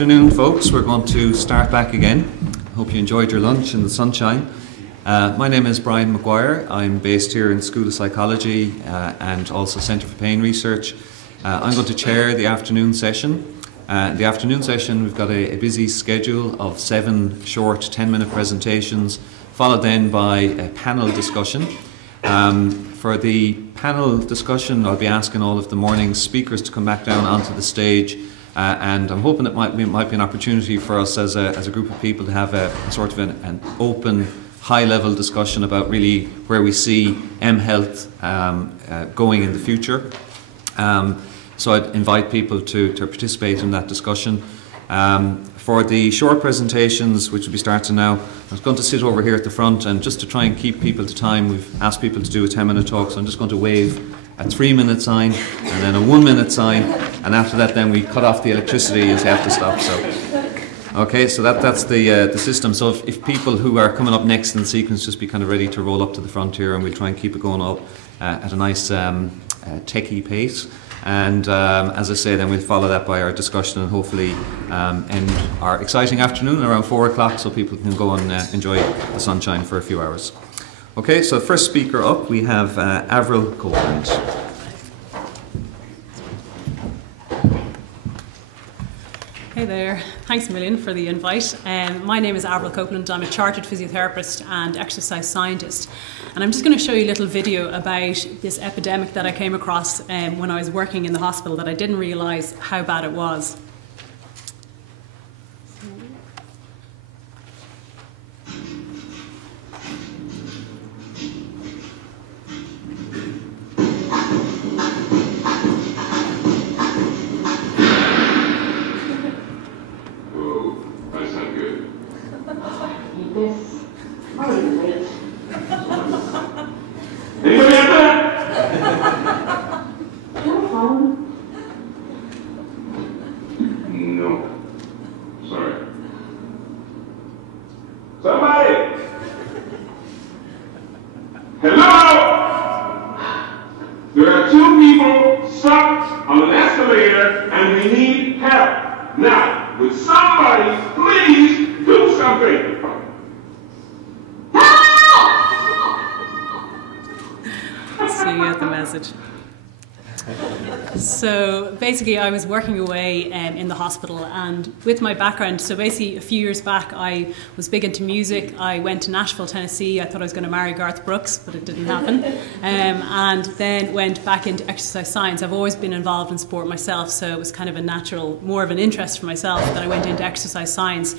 Good afternoon, folks. We're going to start back again. Hope you enjoyed your lunch in the sunshine. My name is Brian Maguire. I'm based here in School of Psychology and also Centre for Pain Research. I'm going to chair the afternoon session. The afternoon session, we've got a busy schedule of 7 short 10-minute presentations, followed then by a panel discussion. For the panel discussion, I'll be asking all of the morning speakers to come back down onto the stage. And I'm hoping it might be an opportunity for us as a group of people to have a sort of an open, high-level discussion about really where we see mHealth going in the future. So I'd invite people to participate in that discussion. For the short presentations, which will be starting now, I'm going to sit over here at the front, and just to try and keep people to time, we've asked people to do a 10-minute talk, so I'm just going to wave a 3-minute sign and then a 1-minute sign, and after that then we cut off the electricity and have to stop. So, okay, so that's the system. So if people who are coming up next in the sequence just be kind of ready to roll up to the front here, and we'll try and keep it going up at a nice techie pace. And as I say, then we'll follow that by our discussion and hopefully end our exciting afternoon around 4 o'clock so people can go and enjoy the sunshine for a few hours. Okay, so first speaker up we have Avril Copeland. Hey there, thanks a million for the invite. My name is Avril Copeland. I'm a chartered physiotherapist and exercise scientist. And I'm just going to show you a little video about this epidemic that I came across when I was working in the hospital that I didn't realise how bad it was. So basically I was working away in the hospital, and with my background, so basically a few years back I was big into music. I went to Nashville, Tennessee. I thought I was going to marry Garth Brooks, but it didn't happen. And then went back into exercise science. I've always been involved in sport myself, so it was kind of a natural, more of an interest for myself that I went into exercise science.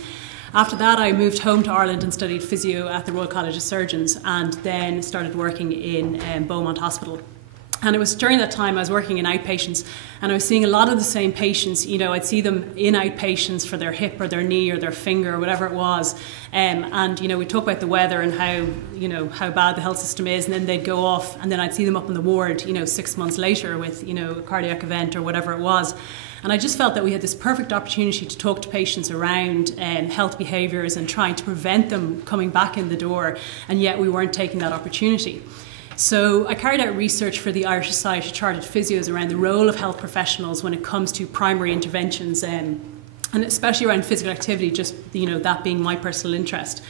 After that, I moved home to Ireland and studied physio at the Royal College of Surgeons, and then started working in Beaumont Hospital. And it was during that time I was working in outpatients, and I was seeing a lot of the same patients. You know, I'd see them in outpatients for their hip or their knee or their finger or whatever it was. And, you know, we'd talk about the weather and how, you know, how bad the health system is, and then they'd go off, and then I'd see them up in the ward, you know, 6 months later with, you know, a cardiac event or whatever it was. And I just felt that we had this perfect opportunity to talk to patients around health behaviours and trying to prevent them coming back in the door, and yet we weren't taking that opportunity. So I carried out research for the Irish Society of Chartered Physios around the role of health professionals when it comes to primary interventions, and especially around physical activity, just, you know, that being my personal interest.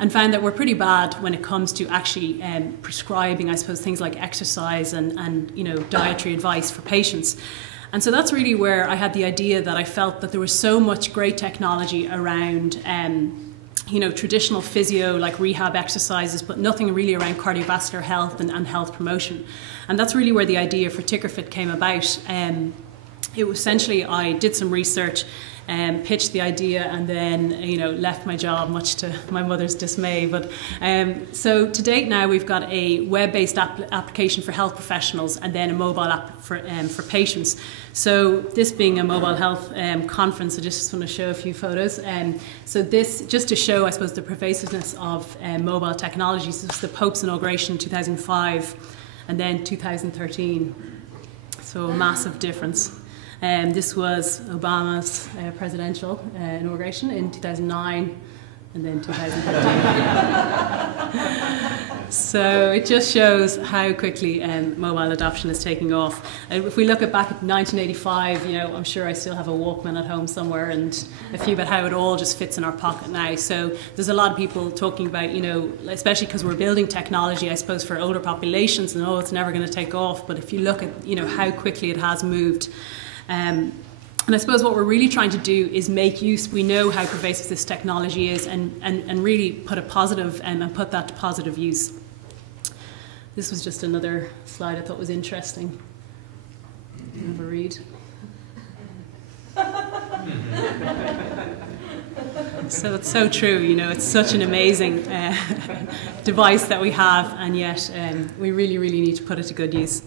And found that we're pretty bad when it comes to actually prescribing, I suppose, things like exercise and you know, dietary advice for patients. And so that's really where I had the idea that I felt that there was so much great technology around you know, traditional physio, like rehab exercises, but nothing really around cardiovascular health and health promotion. And that's really where the idea for TickerFit came about. It was essentially, I did some research, pitched the idea, and then, you know, left my job, much to my mother's dismay. But so to date now, we've got a web-based application for health professionals, and then a mobile app for patients. So this being a mobile health conference, I just want to show a few photos. So this, just to show, I suppose, the pervasiveness of mobile technologies. This is the Pope's inauguration in 2005, and then 2013. So a massive difference. This was Obama's presidential inauguration in 2009. and then 2015. So it just shows how quickly mobile adoption is taking off. And if we look back at 1985, I'm sure I still have a Walkman at home somewhere, and a few about how it all just fits in our pocket now. So there's a lot of people talking about, especially because we're building technology, I suppose, for older populations, and it's never going to take off. But if you look at, how quickly it has moved. And I suppose what we're really trying to do is make use, we know how pervasive this technology is, and really put a positive, and put that to positive use. This was just another slide I thought was interesting. Have a read. So it's so true, it's such an amazing device that we have, and yet we really, really need to put it to good use.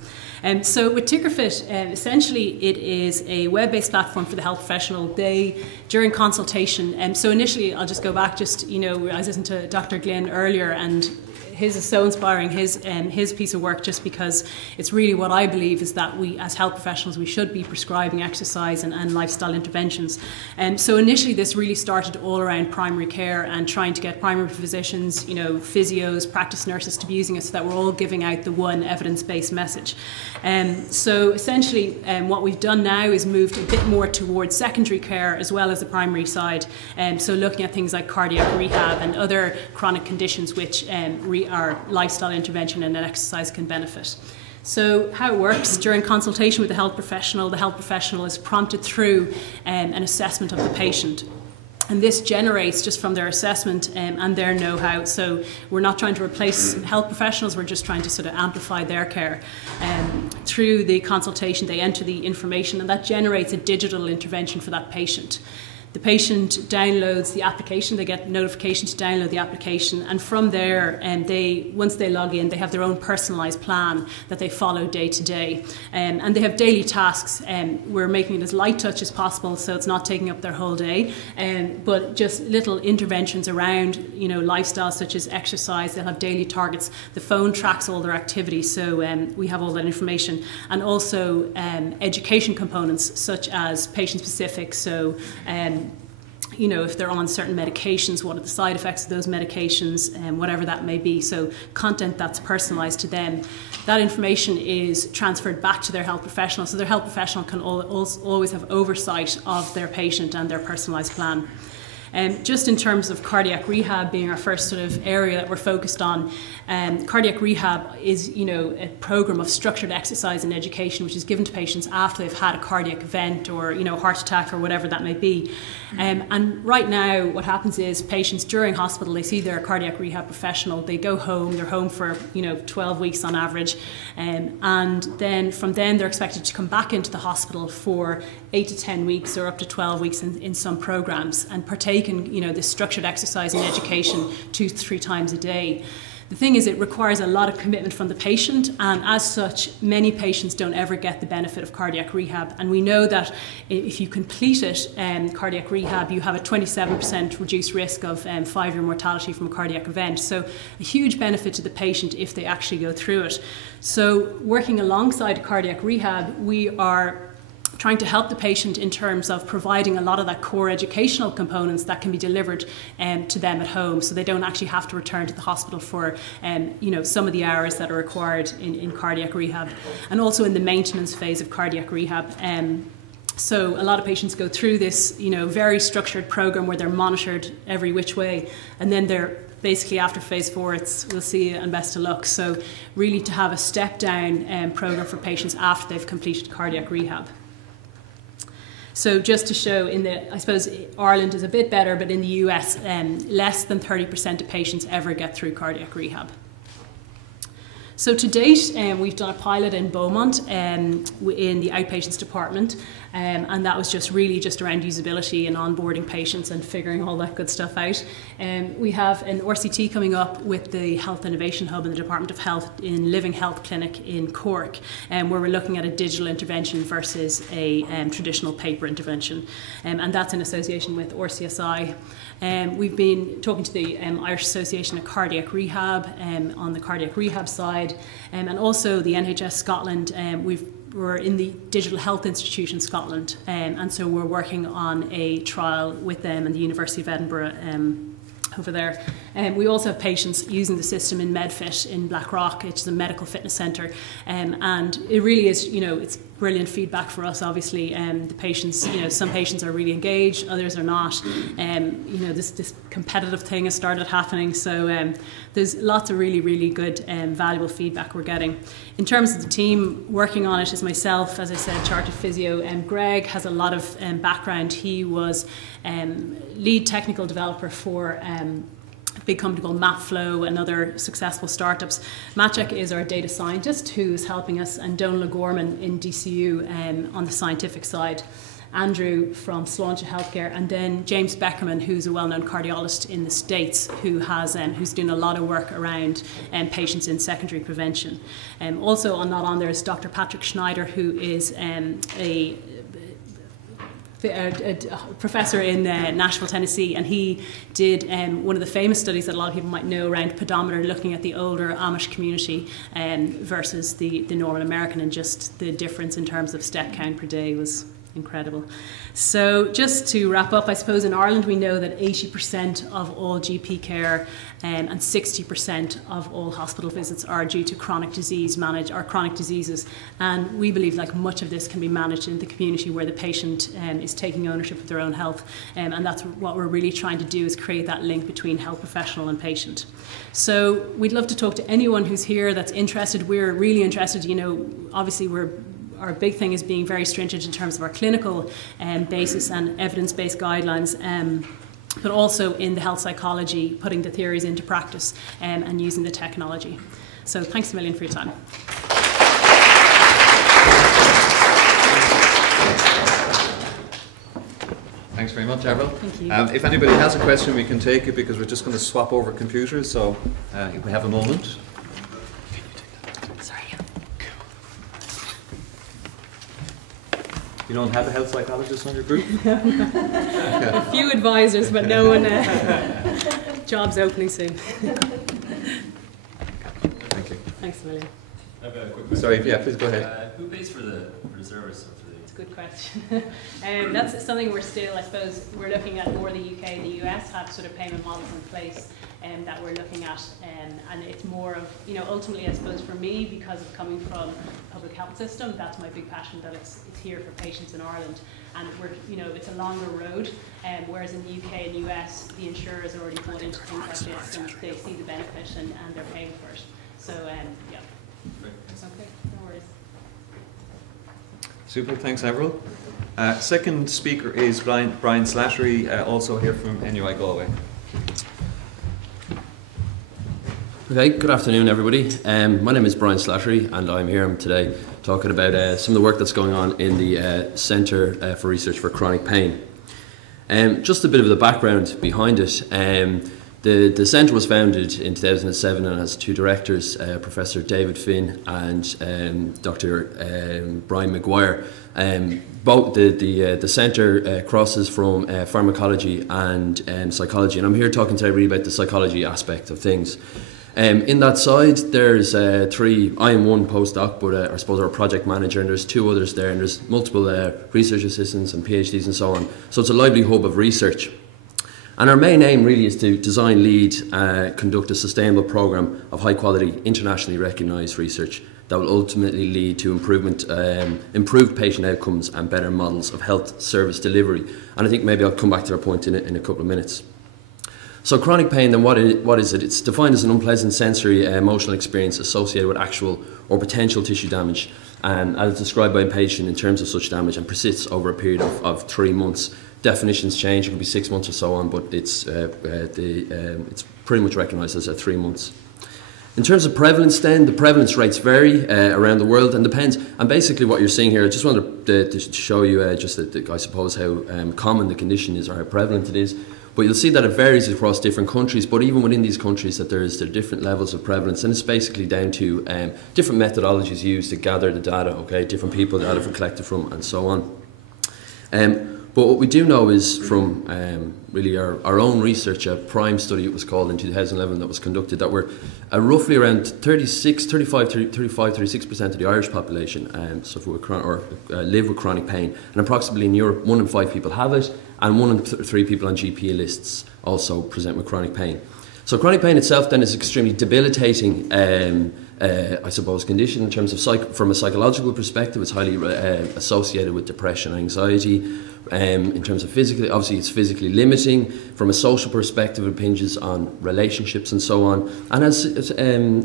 So with Tickerfit, essentially it is a web-based platform for the health professional. During consultation, so initially I'll just go back, I was listening to Dr. Glynn earlier, and his is so inspiring, his piece of work, just because it's really what I believe is that we, as health professionals, we should be prescribing exercise and lifestyle interventions. So initially this really started all around primary care and trying to get primary physicians, physios, practice nurses to be using it, so that we're all giving out the one evidence-based message. So essentially what we've done now is moved a bit more towards secondary care as well as the primary side. So looking at things like cardiac rehab and other chronic conditions which our lifestyle intervention and exercise can benefit. So how it works, during consultation with the health professional is prompted through an assessment of the patient. And this generates just from their assessment and their know-how. So we're not trying to replace health professionals, we're just trying to sort of amplify their care. Through the consultation, they enter the information, and that generates a digital intervention for that patient. The patient downloads the application, they get notification to download the application, and from there, once they log in, they have their own personalised plan that they follow day to day. And they have daily tasks. We're making it as light touch as possible, so it's not taking up their whole day, but just little interventions around, lifestyle such as exercise. They'll have daily targets. The phone tracks all their activities, so we have all that information. And also education components such as patient-specific, so if they're on certain medications, what are the side effects of those medications, and whatever that may be. So content that's personalised to them. That information is transferred back to their health professional, so their health professional can always have oversight of their patient and their personalised plan. Just in terms of cardiac rehab being our first sort of area that we're focused on, cardiac rehab is, a program of structured exercise and education which is given to patients after they've had a cardiac event or, heart attack or whatever that may be. And right now what happens is patients during hospital, they see their cardiac rehab professional, they go home, they're home for, 12 weeks on average, and then from then they're expected to come back into the hospital for 8 to 10 weeks or up to 12 weeks in some programs and partake in this structured exercise and education 2-3 times a day. The thing is, it requires a lot of commitment from the patient, and as such, many patients don't ever get the benefit of cardiac rehab. And we know that if you complete it, cardiac rehab, you have a 27% reduced risk of 5-year mortality from a cardiac event. So a huge benefit to the patient if they actually go through it. So working alongside cardiac rehab, we are trying to help the patient in terms of providing a lot of that core educational components that can be delivered to them at home, so they don't actually have to return to the hospital for some of the hours that are required in cardiac rehab, and also in the maintenance phase of cardiac rehab. So a lot of patients go through this very structured program where they're monitored every which way, and then they're basically after phase 4, we'll see you and best of luck. So really to have a step down program for patients after they've completed cardiac rehab. So just to show, I suppose Ireland is a bit better, but in the US, less than 30% of patients ever get through cardiac rehab. So to date, we've done a pilot in Beaumont in the outpatients department, and that was just around usability and onboarding patients and figuring all that good stuff out. We have an RCT coming up with the Health Innovation Hub in the Department of Health in Living Health Clinic in Cork, where we're looking at a digital intervention versus a traditional paper intervention, and that's in association with RCSI. We've been talking to the Irish Association of Cardiac Rehab on the cardiac rehab side, and also the NHS Scotland. We're in the Digital Health Institute in Scotland, and so we're working on a trial with them and the University of Edinburgh, over there. We also have patients using the system in MedFit in Blackrock, which is a medical fitness centre, and it really is, it's brilliant feedback for us. Obviously, the patients, some patients are really engaged, others are not. This competitive thing has started happening, so there's lots of really, really good valuable feedback we're getting. In terms of the team working on it is myself, as I said, chartered physio, and Greg has a lot of background. He was lead technical developer for a big company called MapFlow and other successful startups. Maciek is our data scientist who's helping us, and Donal Gorman in DCU on the scientific side. Andrew from Sláinte Healthcare, and then James Beckerman, who's a well-known cardiologist in the States, who's doing a lot of work around patients in secondary prevention. Also not on there is Dr. Patrick Schneider, who is a professor in Nashville, Tennessee, and he did one of the famous studies that a lot of people might know around pedometer, looking at the older Amish community versus the normal American, and just the difference in terms of step count per day was incredible. So just to wrap up, I suppose in Ireland we know that 80% of all GP care and 60% of all hospital visits are due to chronic diseases, and we believe like much of this can be managed in the community where the patient is taking ownership of their own health, and that's what we're really trying to do, is create that link between health professional and patient. So we'd love to talk to anyone who's here that's interested. We're really interested, obviously our big thing is being very stringent in terms of our clinical basis and evidence-based guidelines, but also in the health psychology, putting the theories into practice and using the technology. So thanks a million for your time. Thanks very much, Avril. Thank you. If anybody has a question, we can take it, because we're just going to swap over computers, so if we have a moment. You don't have a health psychologist on your group? A few advisors, but no one. Jobs opening soon. Thank you. Thanks a million. I have a quick question. Sorry, yeah, please go ahead. Who pays for the service? It's a good question. That's something we're still, I suppose, we're looking at more the UK and the US have sort of payment models in place that we're looking at, and it's more of, ultimately, I suppose, for me, because of coming from a public health system, that's my big passion, that it's here for patients in Ireland, and it's a longer road, whereas in the UK and US, the insurers are already bought into things like this, and they see the benefit and they're paying for it. So, yeah. Okay, no worries. Super, thanks, Avril. Second speaker is Brian Slattery, also here from NUI Galway. Okay, good afternoon everybody. My name is Brian Slattery, and I'm here today talking about some of the work that's going on in the Centre for Research for Chronic Pain. Just a bit of the background behind it. The centre was founded in 2007 and has two directors, Professor David Finn and Dr. Brian Maguire. Both the centre crosses from pharmacology and psychology, and I'm here talking today really about the psychology aspect of things. In that side, there's three. I am one postdoc, but I suppose I'm a project manager, and there's two others there, and there's multiple research assistants and PhDs and so on. So it's a lively hub of research. And our main aim really is to design, lead, conduct a sustainable programme of high quality, internationally recognised research that will ultimately lead to improved patient outcomes and better models of health service delivery. And I think maybe I'll come back to that point in a couple of minutes. So chronic pain, then what is it? It's defined as an unpleasant sensory emotional experience associated with actual or potential tissue damage, as described by a patient in terms of such damage, and persists over a period of 3 months. Definitions change, it could be 6 months or so on, but it's pretty much recognised as 3 months. In terms of prevalence then, the prevalence rates vary around the world and depends. And basically what you're seeing here, I just wanted to show you I suppose how common the condition is or how prevalent it is. But you'll see that it varies across different countries, but even within these countries that there are different levels of prevalence, and it's basically down to different methodologies used to gather the data, okay, different people that have collected from and so on. But what we do know is from really our own research, a PRIME study it was called in 2011 that was conducted, that we're roughly around 36% of the Irish population suffer with live with chronic pain, and approximately in Europe 1 in 5 people have it, and 1 in 3 people on GP lists also present with chronic pain. So chronic pain itself then is extremely debilitating, I suppose, condition in terms of from a psychological perspective. It's highly associated with depression, anxiety. In terms of physically, obviously it's physically limiting. From a social perspective, it impinges on relationships and so on, and has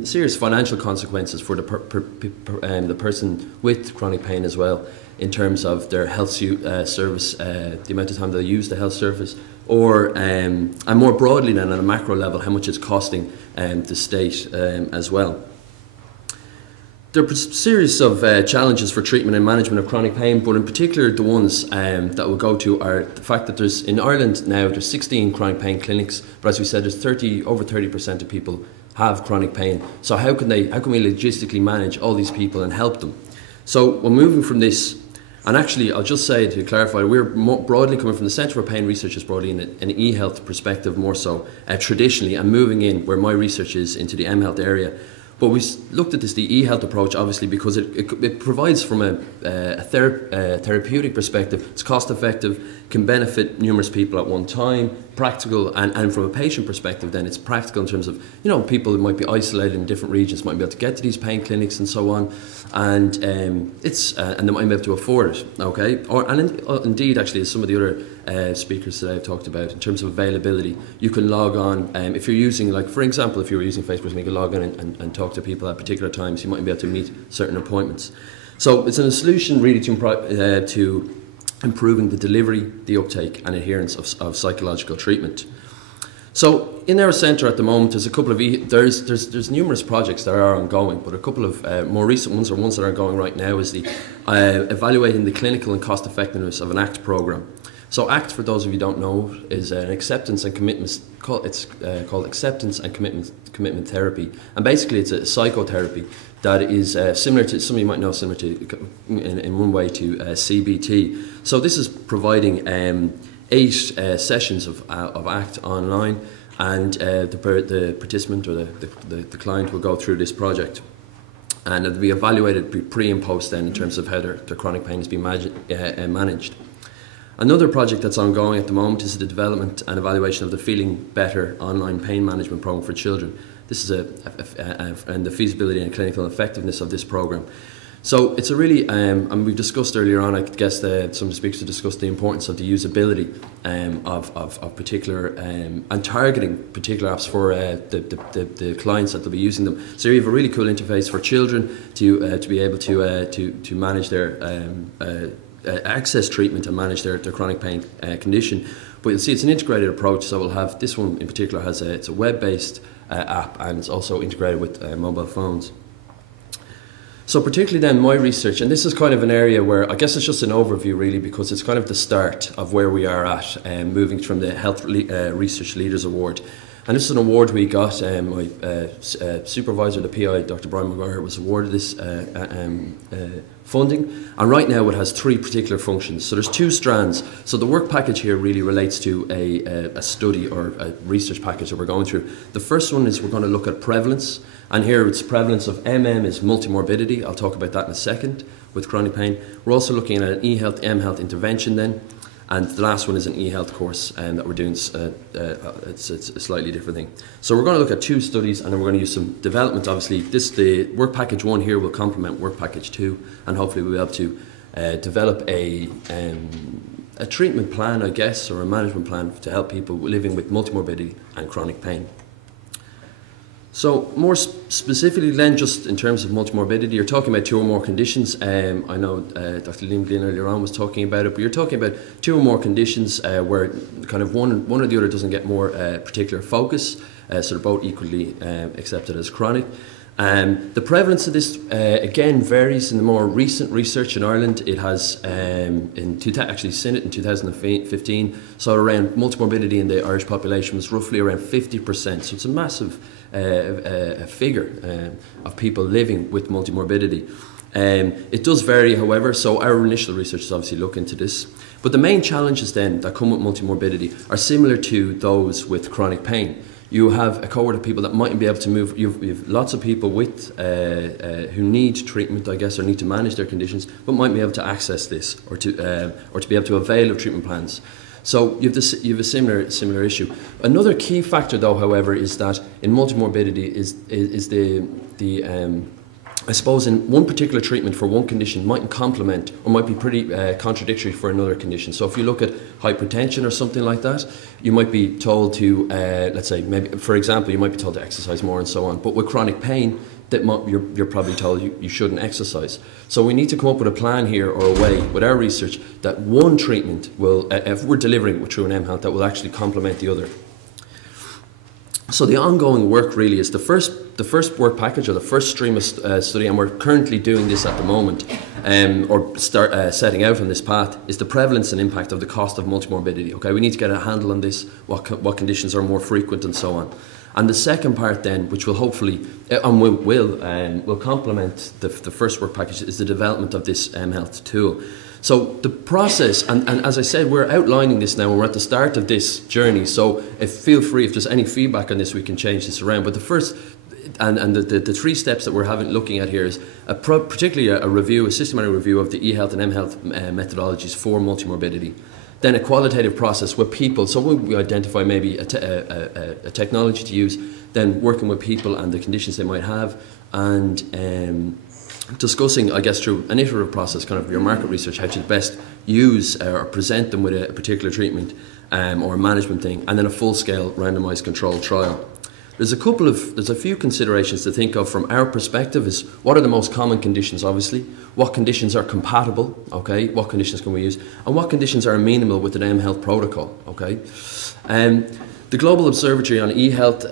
serious financial consequences for the person with chronic pain as well, in terms of their health service, the amount of time they use the health service, or and more broadly then on a macro level, how much it's costing the state as well. There are a series of challenges for treatment and management of chronic pain, but in particular the ones that we'll go to are the fact that in Ireland now there's 16 chronic pain clinics, but as we said, there's over 30% of people have chronic pain. So how can we logistically manage all these people and help them? So we're moving from this, and actually I'll just say to clarify, we're more broadly coming from the Centre for Pain Research is broadly in an e-health perspective more so traditionally, and moving in where my research is into the m-health area. But we looked at the e-health approach, obviously, because it provides from a therapeutic perspective, it's cost effective, can benefit numerous people at one time, practical, and from a patient perspective then it's practical in terms of, people that might be isolated in different regions might be able to get to these pain clinics and so on, and and they might be able to afford it, okay? Indeed, actually, as some of the other speakers today have talked about, in terms of availability, you can log on, if you're using, like for example, if you were using Facebook, you can log on and talk to people at particular times. You might be able to meet certain appointments. So it's a solution really to improving the delivery, the uptake and adherence of psychological treatment. So in our centre at the moment, there's a couple of there's numerous projects that are ongoing, but a couple of more recent ones, or ones that are going right now, is the evaluating the clinical and cost effectiveness of an ACT programme. So ACT, for those of you who don't know, is an acceptance and commitment. It's called acceptance and commitment therapy, and basically it's a psychotherapy that is similar to, some of you might know, similar to in one way to CBT. So this is providing 8 sessions of ACT online, and the participant or the client will go through this project, and it'll be evaluated pre and post then in terms of how their chronic pain is being managed. Another project that's ongoing at the moment is the development and evaluation of the Feeling Better online pain management program for children. This is and the feasibility and clinical effectiveness of this program. So it's a really, and we've discussed earlier on, I guess some of the speakers have discussed the importance of the usability of particular, and targeting particular apps for the clients that will be using them. So you have a really cool interface for children to be able to manage their access treatment and manage their chronic pain condition. But you'll see it's an integrated approach, so we'll have, this one in particular it's a web-based app, and it's also integrated with mobile phones. So particularly then my research, and this is kind of an area where I guess it's just an overview really, because it's kind of the start of where we are at, moving from the Health Research Leaders Award. And this is an award we got, my supervisor, the PI, Dr. Brian Maguire, was awarded this funding, and right now it has 3 particular functions. So there's 2 strands. So the work package here really relates to a study or a research package that we're going through. The first one is we're going to look at prevalence, and here it's prevalence of MM is multimorbidity. I'll talk about that in a second with chronic pain. We're also looking at an e-health, m-health intervention then. And the last one is an e-health course that we're doing. It's a slightly different thing. So we're going to look at 2 studies, and then we're going to use some development. Obviously, the work package 1 here will complement work package 2, and hopefully we'll be able to develop a treatment plan, I guess, or a management plan to help people living with multimorbidity and chronic pain. So more specifically then, just in terms of multimorbidity, you're talking about 2 or more conditions. I know Dr. Liam Glynn earlier on was talking about it, but you're talking about 2 or more conditions where kind of one or the other doesn't get more particular focus, so they're both equally accepted as chronic. The prevalence of this again varies. In the more recent research in Ireland, it has actually seen it in 2015. So around multimorbidity in the Irish population was roughly around 50%. So it's a massive figure of people living with multimorbidity. It does vary, however. So our initial research is obviously look into this. But the main challenges then that come with multimorbidity are similar to those with chronic pain. You have a cohort of people that mightn't be able to move. You have lots of people with who need treatment, I guess, or need to manage their conditions, but might be able to access this or to be able to avail of treatment plans. So you have a similar issue. Another key factor, though, however, is that in multimorbidity is the I suppose in one particular treatment for one condition mightn't complement or might be pretty contradictory for another condition. So if you look at hypertension or something like that, you might be told to, let's say, maybe for example, you might be told to exercise more and so on. But with chronic pain, you're probably told you shouldn't exercise. So we need to come up with a plan here or a way with our research that one treatment will, if we're delivering it through an mHealth, that will actually complement the other. So the ongoing work really is the first work package or the first stream of study, and we're currently doing this at the moment, or setting out on this path, is the prevalence and impact of the cost of multimorbidity. Okay, we need to get a handle on this, what conditions are more frequent and so on. And the second part then, which will hopefully, and will complement the first work package, is the development of this mHealth tool. So the process, and as I said, we're outlining this now, and we're at the start of this journey, so feel free, if there's any feedback on this, we can change this around. But the first, and the three steps that we're looking at here is particularly a systematic review of the eHealth and mHealth methodologies for multimorbidity. Then a qualitative process with people, so we identify maybe a technology to use, then working with people and the conditions they might have, and discussing, I guess, through an iterative process, kind of your market research, how to best use or present them with a particular treatment or a management thing, and then a full-scale randomised controlled trial. There's a few considerations to think of from our perspective. Is what are the most common conditions, obviously, what conditions are compatible, okay, what conditions can we use, and what conditions are amenable with an mHealth protocol, okay. The Global Observatory on mHealth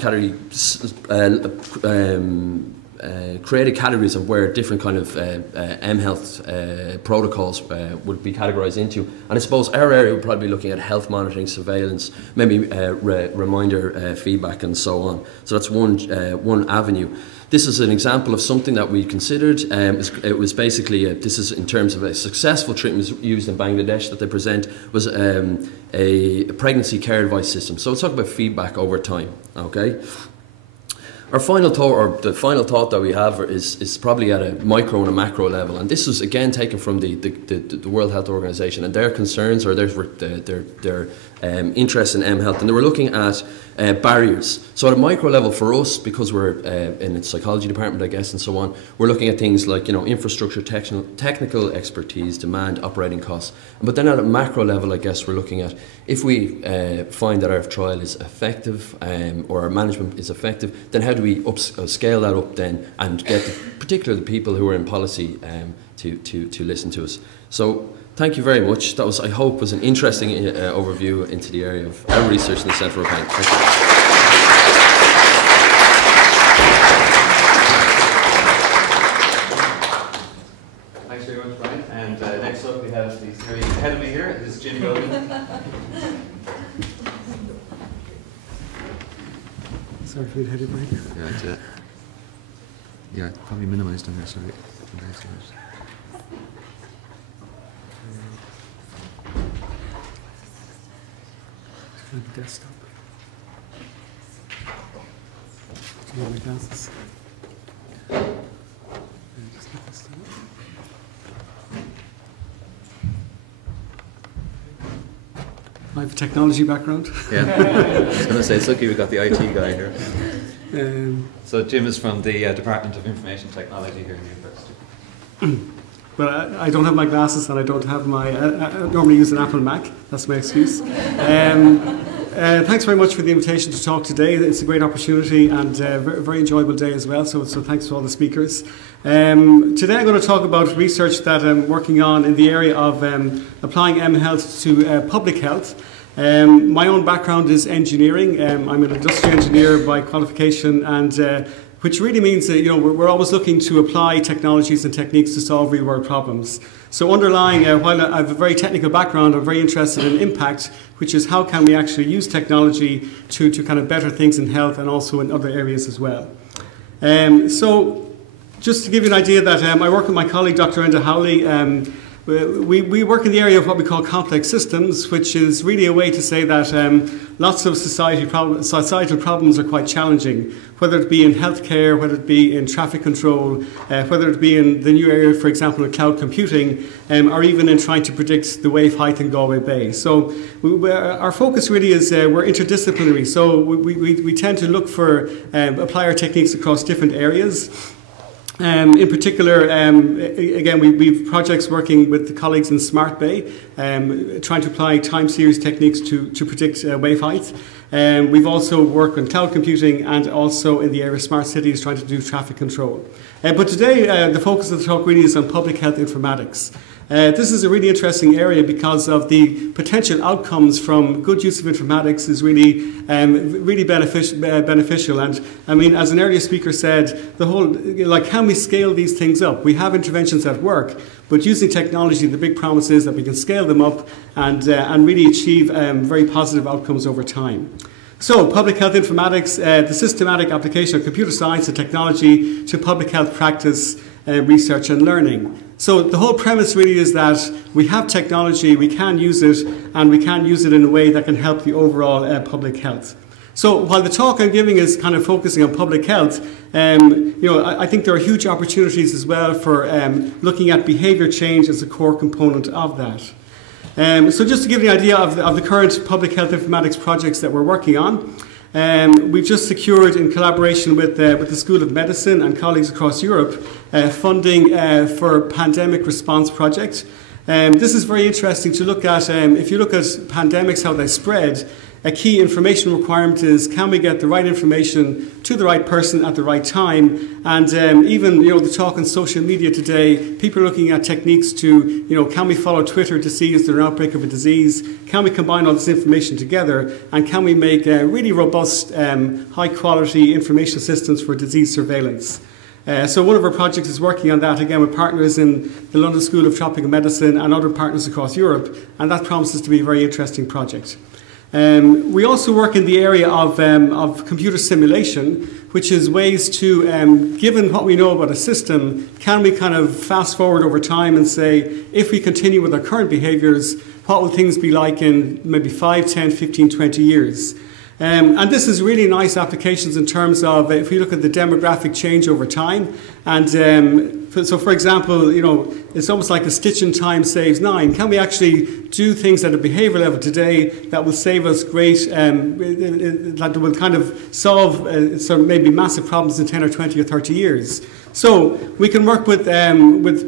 category created categories of where different kind of mHealth protocols would be categorised into, and I suppose our area would probably be looking at health monitoring, surveillance, maybe reminder feedback and so on. So that's one avenue. This is an example of something that we considered. It was basically, this is in terms of a successful treatment used in Bangladesh that they present, was a pregnancy care advice system. So let's talk about feedback over time, okay? Our final thought, or the final thought that we have, is probably at a micro and a macro level, and this was again taken from the World Health Organization and their concerns or their interest in mHealth, and they were looking at barriers. So at a micro level for us, because we're in the psychology department, I guess, and so on, we're looking at things like, infrastructure, technical expertise, demand, operating costs. But then at a macro level, I guess, we're looking at if we find that our trial is effective or our management is effective, then how do we scale that up then and get particularly the people who are in policy to listen to us. So thank you very much. That was, I hope, was an interesting overview into the area of our research in the Centre for Pain. Thank you. Thanks very much, Brian. And next up we have the three ahead of me here. This is Jim Golden. Sorry for being ahead of you, Brian. Yeah, probably minimised on there, sorry. The desktop. Do you have my glasses? Just get this done. I have a technology background. Yeah, I was going to say, it's lucky we got the IT guy here. So Jim is from the Department of Information Technology here in the university. Well, I don't have my glasses and I don't have my... I normally use an Apple Mac. That's my excuse. Thanks very much for the invitation to talk today. It's a great opportunity and a very enjoyable day as well, so thanks to all the speakers. Today I'm going to talk about research that I'm working on in the area of applying mHealth to public health. My own background is engineering. I'm an industrial engineer by qualification, and which really means that we're always looking to apply technologies and techniques to solve real world problems. So underlying, while I have a very technical background, I'm very interested in impact, which is how can we actually use technology to kind of better things in health and also in other areas as well. So just to give you an idea that I work with my colleague Dr. Enda Howley. We work in the area of what we call complex systems, which is really a way to say that lots of societal problems are quite challenging, whether it be in healthcare, whether it be in traffic control, whether it be in the new area, for example, in cloud computing, or even in trying to predict the wave height in Galway Bay. So our focus really is we're interdisciplinary, so we tend to look for apply our techniques across different areas. In particular, again, we've projects working with the colleagues in Smart Bay, trying to apply time series techniques to predict wave height. We've also worked on cloud computing and also in the area of smart cities trying to do traffic control. But today, the focus of the talk really is on public health informatics. This is a really interesting area because of the potential outcomes from good use of informatics is really beneficial. And I mean, as an earlier speaker said, the whole, like, can we scale these things up? We have interventions that work, but using technology, the big promise is that we can scale them up and really achieve very positive outcomes over time. So, public health informatics, the systematic application of computer science and technology to public health practice, research and learning. So the whole premise really is that we have technology, we can use it, and we can use it in a way that can help the overall public health. So while the talk I'm giving is kind of focusing on public health, I think there are huge opportunities as well for looking at behaviour change as a core component of that. So just to give you an idea of the current public health informatics projects that we're working on, we've just secured, in collaboration with the School of Medicine and colleagues across Europe, funding for a pandemic response project. This is very interesting to look at. If you look at pandemics, how they spread, a key information requirement is, can we get the right information to the right person at the right time? And even, the talk on social media today, people are looking at techniques to, can we follow Twitter to see is there an outbreak of a disease? Can we combine all this information together? And can we make really robust, high quality information systems for disease surveillance? So one of our projects is working on that, again, with partners in the London School of Tropical Medicine and other partners across Europe, and that promises to be a very interesting project. We also work in the area of computer simulation, which is ways to, given what we know about a system, can we kind of fast forward over time and say, if we continue with our current behaviours, what will things be like in maybe 5, 10, 15, 20 years? And this is really nice applications in terms of if we look at the demographic change over time. And so, for example, it's almost like a stitch in time saves 9. Can we actually do things at a behavioural level today that will save us great, that will kind of solve some maybe massive problems in 10 or 20 or 30 years? So we can work with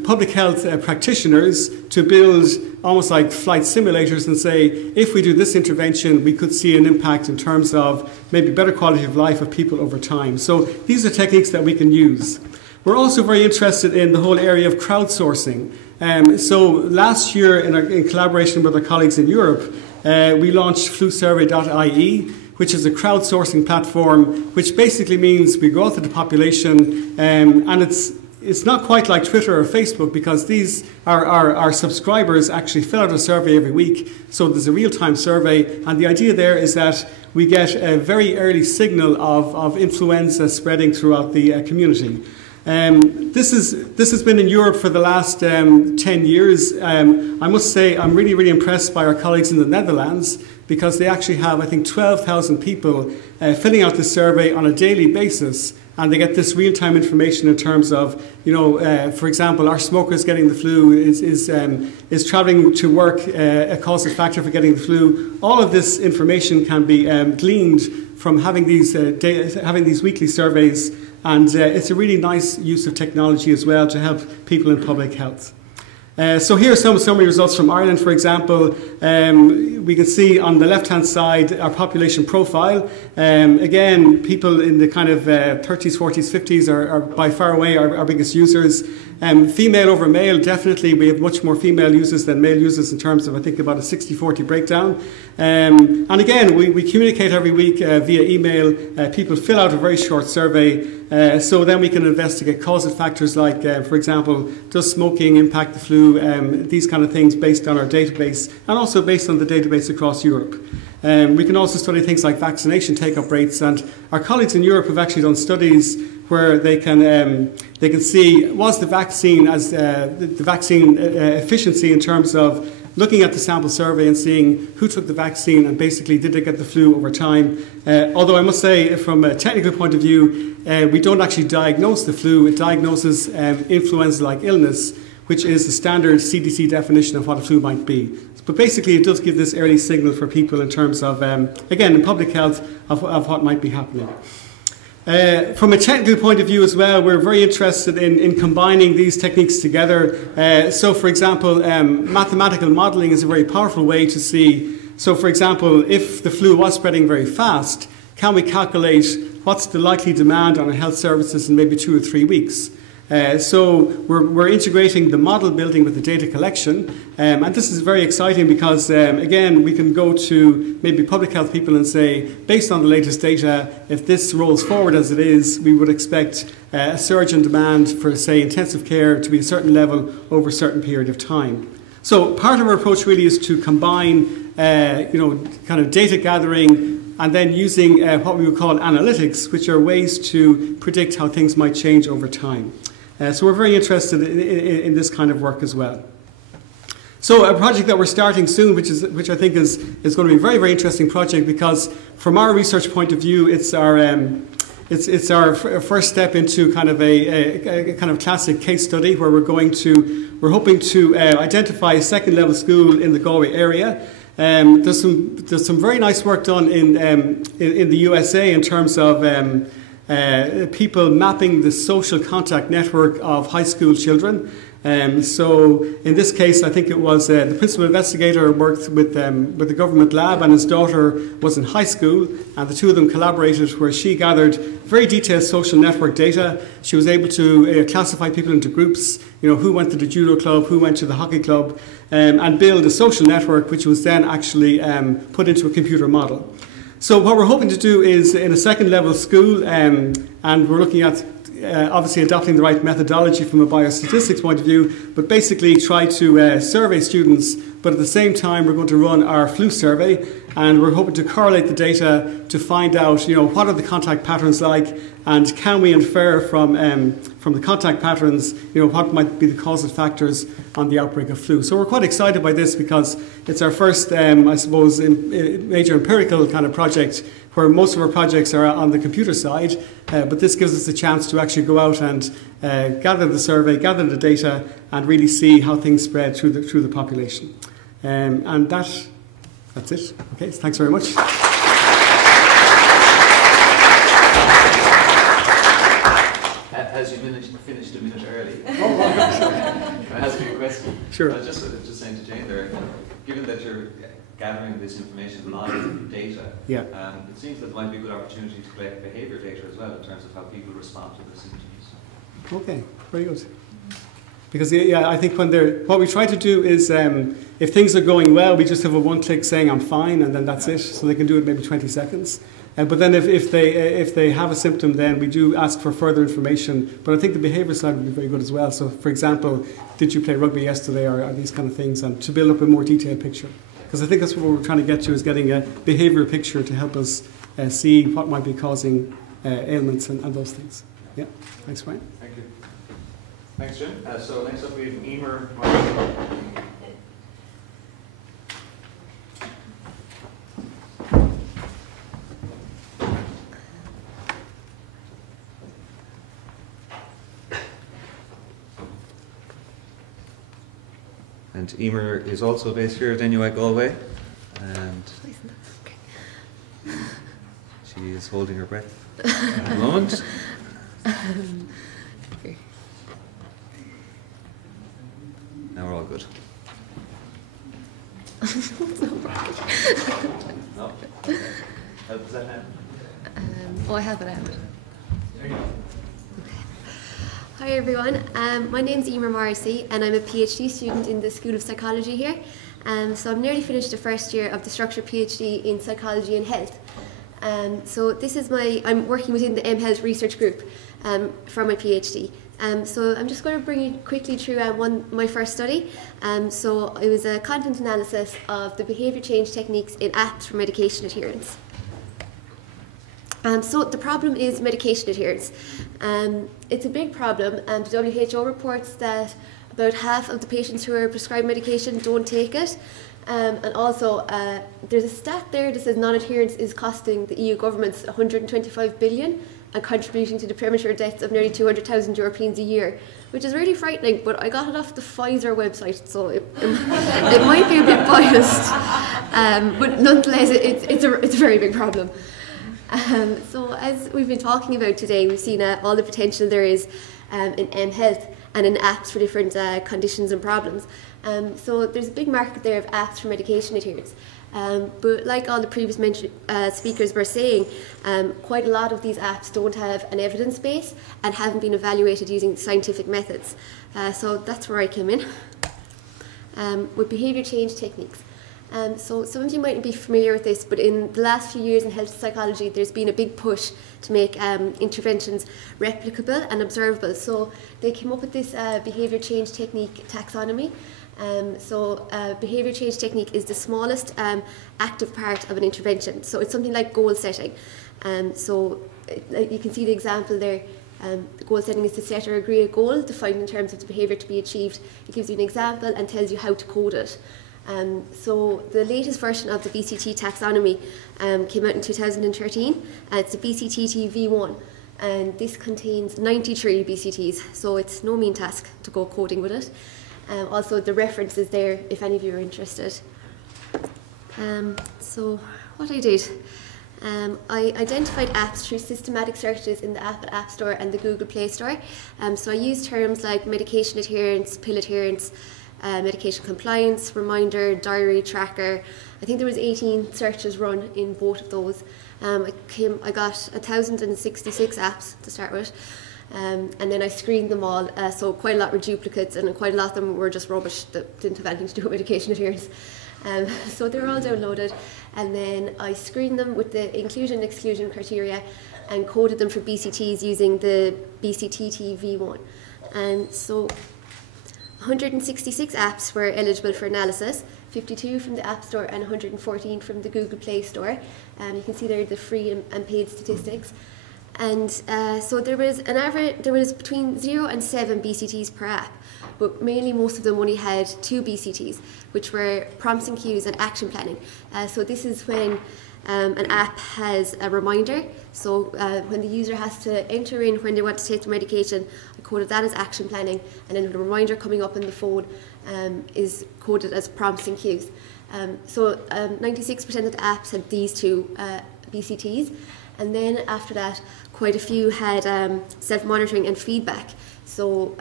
public health practitioners to build almost like flight simulators and say, if we do this intervention, we could see an impact in terms of maybe better quality of life of people over time. So these are techniques that we can use. We're also very interested in the whole area of crowdsourcing. So last year, in collaboration with our colleagues in Europe, we launched flusurvey.ie, which is a crowdsourcing platform, which basically means we go out to the population, and it's not quite like Twitter or Facebook, because these our subscribers actually fill out a survey every week. So there's a real-time survey, and the idea there is that we get a very early signal of influenza spreading throughout the community. This has been in Europe for the last 10 years. I must say I'm really, really impressed by our colleagues in the Netherlands, because they actually have, I think, 12,000 people filling out this survey on a daily basis, and they get this real-time information in terms of, for example, are smokers getting the flu? Is travelling to work a causal factor for getting the flu? All of this information can be gleaned from having these weekly surveys, and it's a really nice use of technology as well to help people in public health. So here are some summary results from Ireland, for example. We can see on the left-hand side our population profile. Again, people in the kind of 30s, 40s, 50s are by far away our biggest users. Female over male, definitely we have much more female users than male users in terms of, I think, about a 60-40 breakdown. And again, we communicate every week via email. People fill out a very short survey, so then we can investigate causal factors like, for example, does smoking impact the flu? These kind of things based on our database, and also based on the database across Europe. We can also study things like vaccination take-up rates, and our colleagues in Europe have actually done studies where they can see was the vaccine efficiency in terms of looking at the sample survey and seeing who took the vaccine and basically did they get the flu over time. Although I must say, from a technical point of view, we don't actually diagnose the flu. It diagnoses influenza-like illness, which is the standard CDC definition of what a flu might be. But basically it does give this early signal for people in terms of, again, in public health, of what might be happening. From a technical point of view as well, we're very interested in combining these techniques together. So for example, mathematical modelling is a very powerful way to see. So for example, if the flu was spreading very fast, can we calculate what's the likely demand on our health services in maybe 2 or 3 weeks? So we're integrating the model building with the data collection, and this is very exciting because again we can go to maybe public health people and say, based on the latest data, if this rolls forward as it is, we would expect a surge in demand for, say, intensive care to be a certain level over a certain period of time. So part of our approach really is to combine kind of data gathering and then using what we would call analytics, which are ways to predict how things might change over time. So we're very interested in this kind of work as well. So a project that we're starting soon, which I think is going to be a very, very interesting project, because from our research point of view, it's our first step into kind of a kind of classic case study where we're hoping to identify a second level school in the Galway area. There's some very nice work done in the USA in terms of people mapping the social contact network of high school children. So in this case, I think it was the principal investigator worked with the government lab, and his daughter was in high school, and the two of them collaborated where she gathered very detailed social network data. She was able to classify people into groups, who went to the judo club, who went to the hockey club, and build a social network which was then actually put into a computer model. So what we're hoping to do is in a second level school, and we're looking at obviously adopting the right methodology from a biostatistics point of view, but basically try to survey students, but at the same time we're going to run our flu survey, and we're hoping to correlate the data to find out what are the contact patterns like, and can we infer from the contact patterns what might be the causal factors on the outbreak of flu. So we're quite excited by this because it's our first I suppose major empirical kind of project, where most of our projects are on the computer side, but this gives us a chance to actually go out and gather the survey, gather the data, and really see how things spread through the population. And that's it. Okay, so thanks very much. As you finished a minute early, I ask you a question. Sure. I was just saying to Jane there, given that you're gathering this information, live data, yeah. It seems that there might be a good opportunity to collect behaviour data as well in terms of how people respond to the symptoms. Okay, very good. Because I think what we try to do is, if things are going well, we just have a one-click saying I'm fine, and then that's it. So they can do it maybe 20 seconds. But then if they have a symptom, then we do ask for further information. But I think the behaviour side would be very good as well. So, for example, did you play rugby yesterday, or these kind of things, and to build up a more detailed picture. Because I think that's what we're trying to get to, is getting a behavioural picture to help us see what might be causing ailments and those things. Yeah, thanks, Brian. Thank you. Thanks, Jim. So next up we have Emer. And Emer is also based here at NUI Galway, and she is holding her breath at the moment. Now we're all good. No? How does that happen? I have it out. Hi everyone, my name's Emer Morrissey and I'm a PhD student in the School of Psychology here. So I've nearly finished the first year of the structured PhD in Psychology and Health. So this is I'm working within the mHealth research group for my PhD. So I'm just going to bring you quickly through my first study. So it was a content analysis of the behaviour change techniques in apps for medication adherence. So the problem is medication adherence. It's a big problem, and the WHO reports that about half of the patients who are prescribed medication don't take it. And also, there's a stat there that says non-adherence is costing the EU governments 125 billion and contributing to the premature deaths of nearly 200,000 Europeans a year, which is really frightening, but I got it off the Pfizer website, so it might be a bit biased, but nonetheless, it's a very big problem. So as we've been talking about today, we've seen all the potential there is in M-Health and in apps for different conditions and problems. So there's a big market there of apps for medication adherence. But like all the previous speakers were saying, quite a lot of these apps don't have an evidence base and haven't been evaluated using scientific methods. So that's where I came in with behaviour change techniques. So some of you might be familiar with this, but in the last few years in health psychology, there's been a big push to make interventions replicable and observable. So they came up with this behaviour change technique taxonomy. Behaviour change technique is the smallest active part of an intervention. So it's something like goal setting. You can see the example there. The goal setting is to set or agree a goal defined in terms of the behaviour to be achieved. It gives you an example and tells you how to code it. So the latest version of the BCT taxonomy came out in 2013. It's the BCTT V1, and this contains 93 BCTs, so it's no mean task to go coding with it. Also, the reference is there if any of you are interested. So what I did, I identified apps through systematic searches in the Apple App Store and the Google Play Store. So I used terms like medication adherence, pill adherence, medication compliance, reminder, diary, tracker. I think there was 18 searches run in both of those. I got 1,066 apps to start with, and then I screened them all, so quite a lot were duplicates and quite a lot of them were just rubbish that didn't have anything to do with medication adherence. So they were all downloaded, and then I screened them with the inclusion and exclusion criteria and coded them for BCTs using the BCTT V1. And so 166 apps were eligible for analysis, 52 from the App Store and 114 from the Google Play Store. You can see there the free and paid statistics. And so there was between 0 and 7 BCTs per app, but mainly most of them only had 2 BCTs, which were prompts and cues and action planning. So this is when an app has a reminder. So when the user has to enter in when they want to take the medication, I coded that as action planning, and then the reminder coming up on the phone is coded as prompts and cues. 96% of the apps had these 2 BCTs, and then after that, quite a few had self-monitoring and feedback. So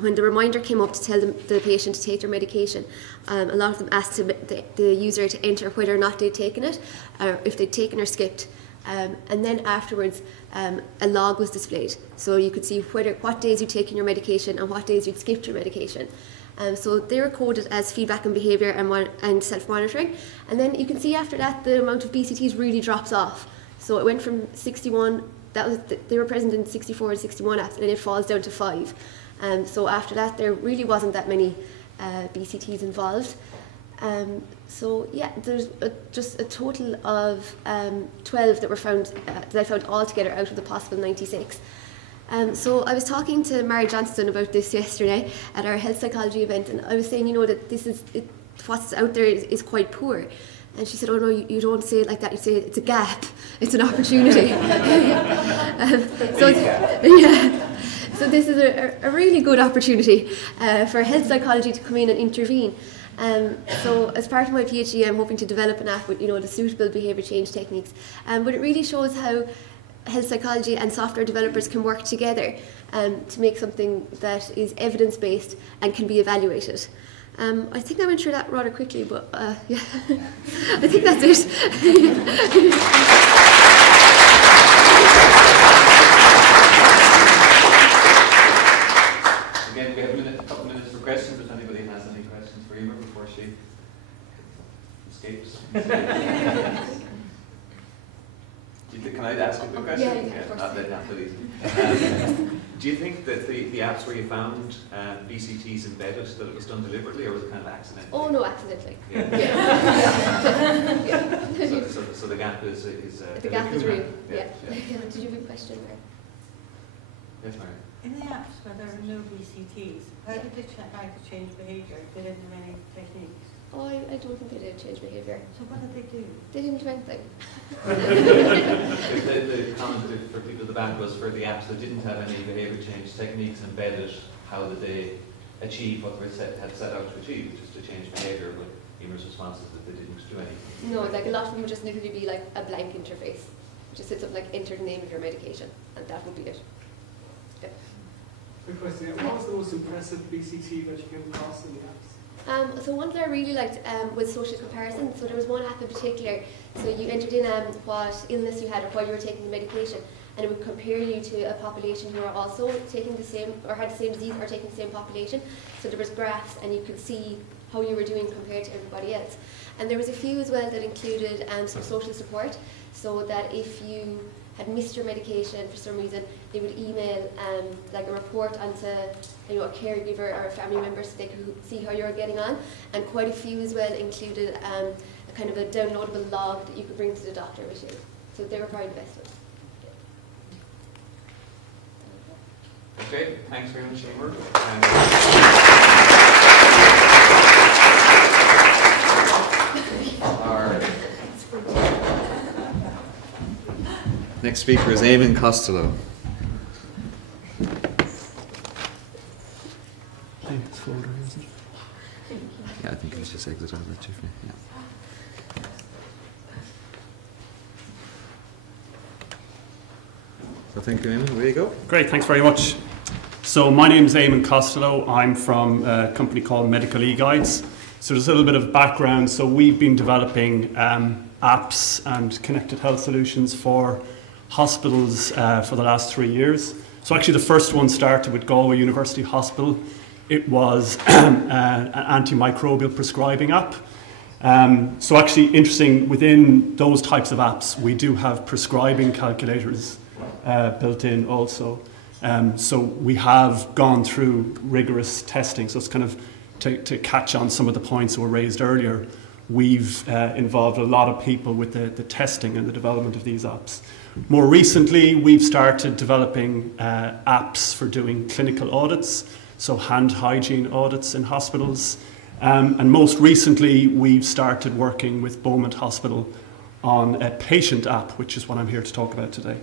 when the reminder came up to tell the patient to take their medication, a lot of them asked the user to enter whether or not they'd taken it, or if they'd taken or skipped. And then afterwards, a log was displayed. So you could see what days you'd taken your medication and what days you'd skipped your medication. So they were coded as feedback and behaviour and self-monitoring. And then you can see after that, the amount of BCTs really drops off. So it went from 61, they were present in 64 and 61 apps, and then it falls down to 5. So after that, there really wasn't that many BCTs involved. So yeah, there's just a total of 12 that were found, that I found altogether out of the possible 96. So I was talking to Mary Johnston about this yesterday at our health psychology event, and I was saying, that what's out there is quite poor. And she said, oh no, you don't say it like that, you say it's a gap, it's an opportunity. So this is a really good opportunity for health psychology to come in and intervene. So as part of my PhD, I'm hoping to develop an app with the suitable behaviour change techniques. But it really shows how health psychology and software developers can work together to make something that is evidence-based and can be evaluated. I think I went through that rather quickly, but yeah, I think that's it. Again, we have a couple of minutes for questions, if anybody has any questions for Emer before she escapes. Can I ask a quick question? Yeah, of course. Please. Do you think that the apps where you found BCTs embedded, that it was done deliberately, or was it kind of accidental? Oh no, accidentally. Yeah. Yeah. So the gap is The gap is real. Yeah. Did you have a question there? Yes, Mary. In the apps where there are no BCTs, how did they try to change behaviour? They didn't have any techniques. Oh, I don't think they did change behaviour. So what did they do? They didn't do anything. The comment for people at the back was for the apps that didn't have any behaviour change techniques embedded, how did they achieve what they had set out to achieve, which is to change behaviour, but Emer's response is that they didn't do anything. No, like a lot of them would just literally be like a blank interface. Just said something like enter the name of your medication, and that would be it. Yeah. Quick question. What was the most impressive BCT that you came across in the apps? So one that I really liked was social comparison. So there was one app in particular. So you entered in what illness you had or why you were taking the medication, and it would compare you to a population who are also taking the same or had the same disease or taking the same population. So there was graphs, and you could see how you were doing compared to everybody else. And there was a few as well that included some social support, so that if you had missed your medication for some reason, they would email like a report onto a caregiver or a family member so they could see how you were getting on. And quite a few as well included a kind of a downloadable log that you could bring to the doctor with you. So they were probably the best ones. Okay, thanks very much, Emer. Our next speaker is Eamon Costello. Yeah, I think it's just exit out of that, Tiffany. Yeah. So thank you, Eamon. Where you go? Great, thanks very much. So my name is Eamon Costello. I'm from a company called Medical eGuides. So there's a little bit of background. So we've been developing apps and connected health solutions for hospitals for the last 3 years. So actually the first one started with Galway University Hospital. It was an antimicrobial prescribing app. So actually interesting, within those types of apps, we do have prescribing calculators built in also. So we have gone through rigorous testing. So it's kind of to catch on some of the points that were raised earlier. We've involved a lot of people with the testing and the development of these apps. More recently, we've started developing apps for doing clinical audits, so hand hygiene audits in hospitals. And most recently, we've started working with Beaumont Hospital on a patient app, which is what I'm here to talk about today.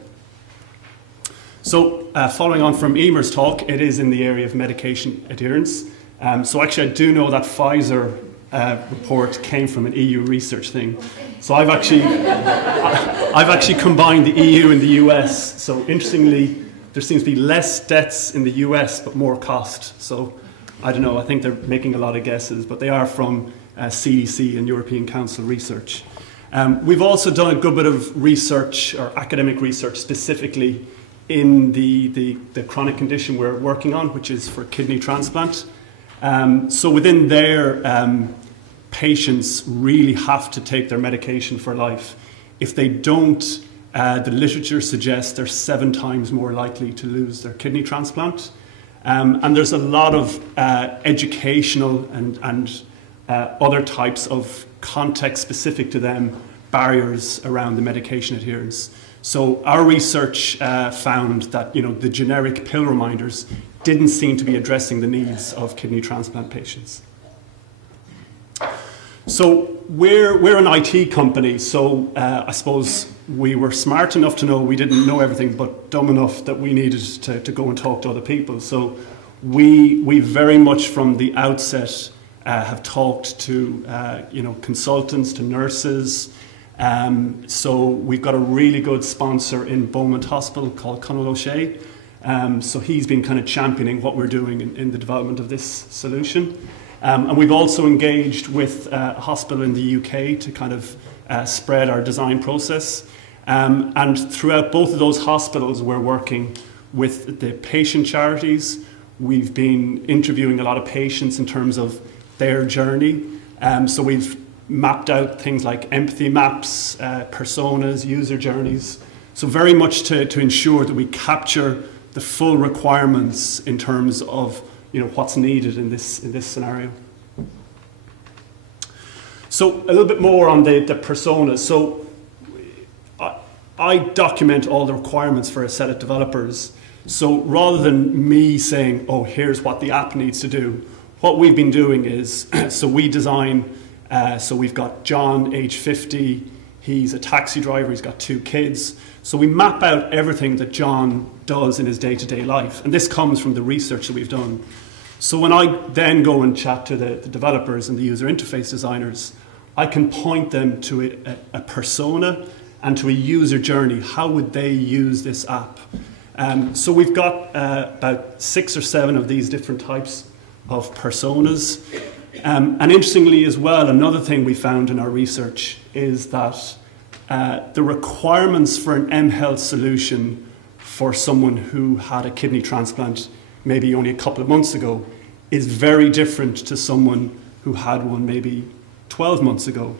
So following on from Emer's talk, it is in the area of medication adherence. So actually I do know that Pfizer report came from an EU research thing. So I've actually combined the EU and the US. So interestingly, there seems to be less deaths in the US, but more cost. So I don't know, I think they're making a lot of guesses, but they are from CDC and European Council research. We've also done a good bit of research, or academic research specifically, in the chronic condition we're working on, which is for kidney transplant. So within there, patients really have to take their medication for life. If they don't, the literature suggests they're 7 times more likely to lose their kidney transplant. And there's a lot of educational and other types of context specific to them barriers around the medication adherence. So our research found that the generic pill reminders didn't seem to be addressing the needs of kidney transplant patients. So we're an IT company, so I suppose we were smart enough to know we didn't know everything, but dumb enough that we needed to go and talk to other people. So we very much from the outset have talked to consultants, to nurses. So we've got a really good sponsor in Beaumont Hospital called Conall O'Shea. So he's been kind of championing what we're doing in the development of this solution. And we've also engaged with a hospital in the UK to kind of spread our design process. And throughout both of those hospitals, we're working with the patient charities. We've been interviewing a lot of patients in terms of their journey. So we've mapped out things like empathy maps, personas, user journeys. So very much to ensure that we capture the full requirements in terms of what's needed in this scenario. So a little bit more on the personas. So I document all the requirements for a set of developers. So rather than me saying, oh, here's what the app needs to do, what we've been doing is, so we design, so we've got John, age 50, he's a taxi driver, he's got 2 kids. So we map out everything that John does in his day-to-day life. And this comes from the research that we've done. So when I then go and chat to the developers and the user interface designers, I can point them to a persona and to a user journey. How would they use this app? So we've got about 6 or 7 of these different types of personas. And interestingly as well, another thing we found in our research is that the requirements for an mHealth solution for someone who had a kidney transplant maybe only a couple of months ago is very different to someone who had one maybe 12 months ago.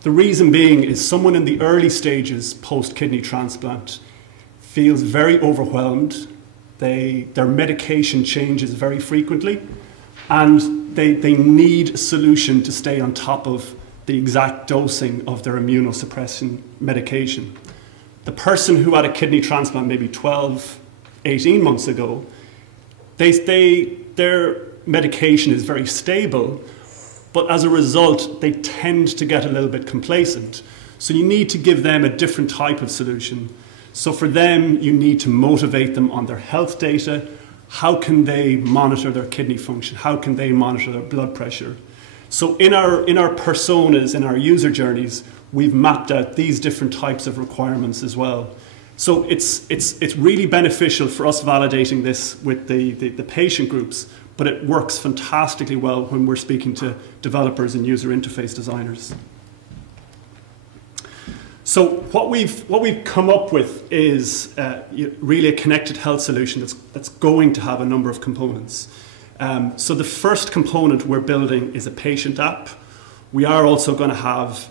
The reason being is someone in the early stages post-kidney transplant feels very overwhelmed. Their medication changes very frequently, and they need a solution to stay on top of the exact dosing of their immunosuppression medication. The person who had a kidney transplant maybe 12, 18 months ago, their medication is very stable, but as a result, they tend to get a little bit complacent. So you need to give them a different type of solution. So for them, you need to motivate them on their health data. How can they monitor their kidney function? How can they monitor their blood pressure? So in our personas, in our user journeys, we've mapped out these different types of requirements as well. So it's really beneficial for us validating this with the patient groups, but it works fantastically well when we're speaking to developers and user interface designers. So what we've come up with is really a connected health solution that's going to have a number of components. So the first component we're building is a patient app. We are also going to have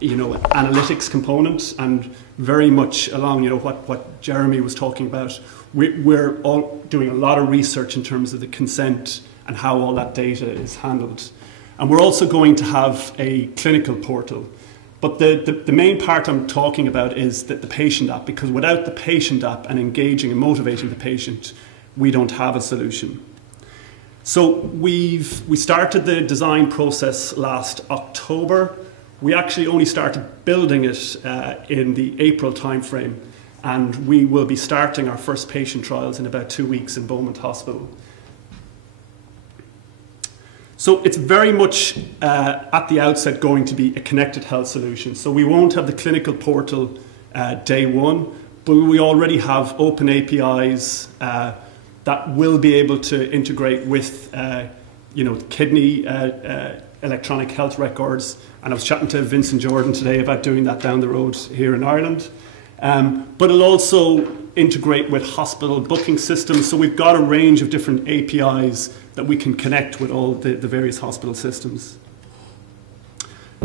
analytics component, and very much along what Jeremy was talking about. We're all doing a lot of research in terms of the consent and how all that data is handled. And we're also going to have a clinical portal. But the main part I'm talking about is the patient app, because without the patient app and engaging and motivating the patient, we don't have a solution. So we started the design process last October. We actually only started building it in the April timeframe, and we will be starting our first patient trials in about 2 weeks in Beaumont Hospital. So it's very much at the outset going to be a connected health solution. So we won't have the clinical portal day one, but we already have open APIs that will be able to integrate with kidney electronic health records. And I was chatting to Vincent Jordan today about doing that down the road here in Ireland. But it'll also integrate with hospital booking systems. So we've got a range of different APIs that we can connect with all the various hospital systems.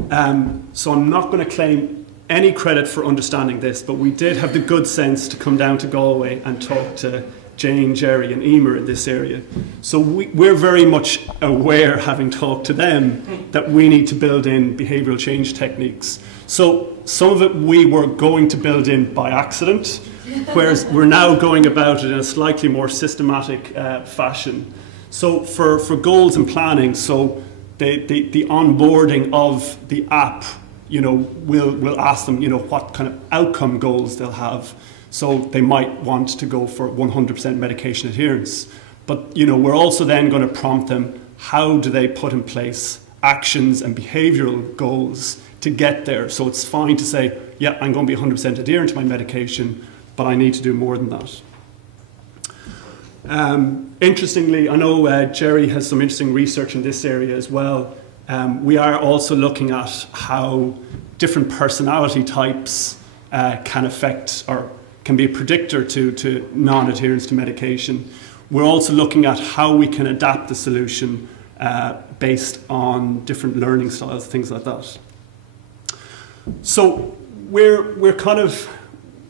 So I'm not going to claim any credit for understanding this, but we did have the good sense to come down to Galway and talk to Jane, Jerry and Emer in this area. So we're very much aware, having talked to them, that we need to build in behavioural change techniques. So some of it we were going to build in by accident, whereas we're now going about it in a slightly more systematic fashion. So for goals and planning, so the onboarding of the app, we'll ask them, what kind of outcome goals they'll have. So they might want to go for 100% medication adherence. But we're also then going to prompt them, how do they put in place actions and behavioural goals to get there? So it's fine to say, yeah, I'm going to be 100% adherent to my medication, but I need to do more than that. Interestingly, I know Jerry has some interesting research in this area as well. We are also looking at how different personality types can affect or can be a predictor to non-adherence to medication. We're also looking at how we can adapt the solution based on different learning styles, things like that. So we're kind of,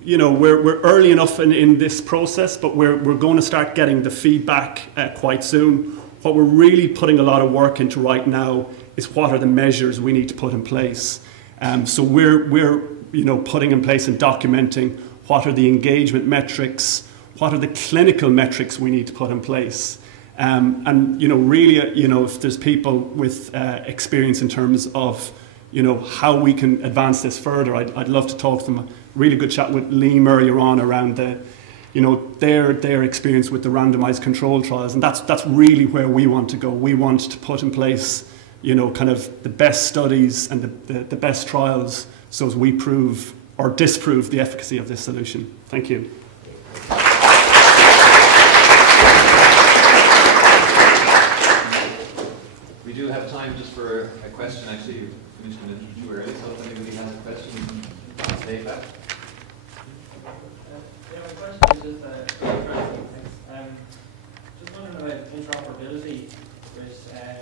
you know, we're early enough in this process, but we're going to start getting the feedback quite soon. What we're really putting a lot of work into right now is what are the measures we need to put in place. So we're you know, putting in place and documenting what are the engagement metrics, what are the clinical metrics we need to put in place. And you know, really, you know, if there's people with experience in terms of, you know, how we can advance this further, I'd love to talk to them. A really good chat with Liam earlier on around the, you know, their experience with the randomized control trials, and that's really where we want to go. We want to put in place, you know, kind of the best studies and the best trials, so as we prove or disprove the efficacy of this solution. Thank you. We do have time just for a question. Actually, you finished a minute too early, so if anybody has a question, you can stay back. Yeah, my question is just interesting. Just wondering about interoperability with their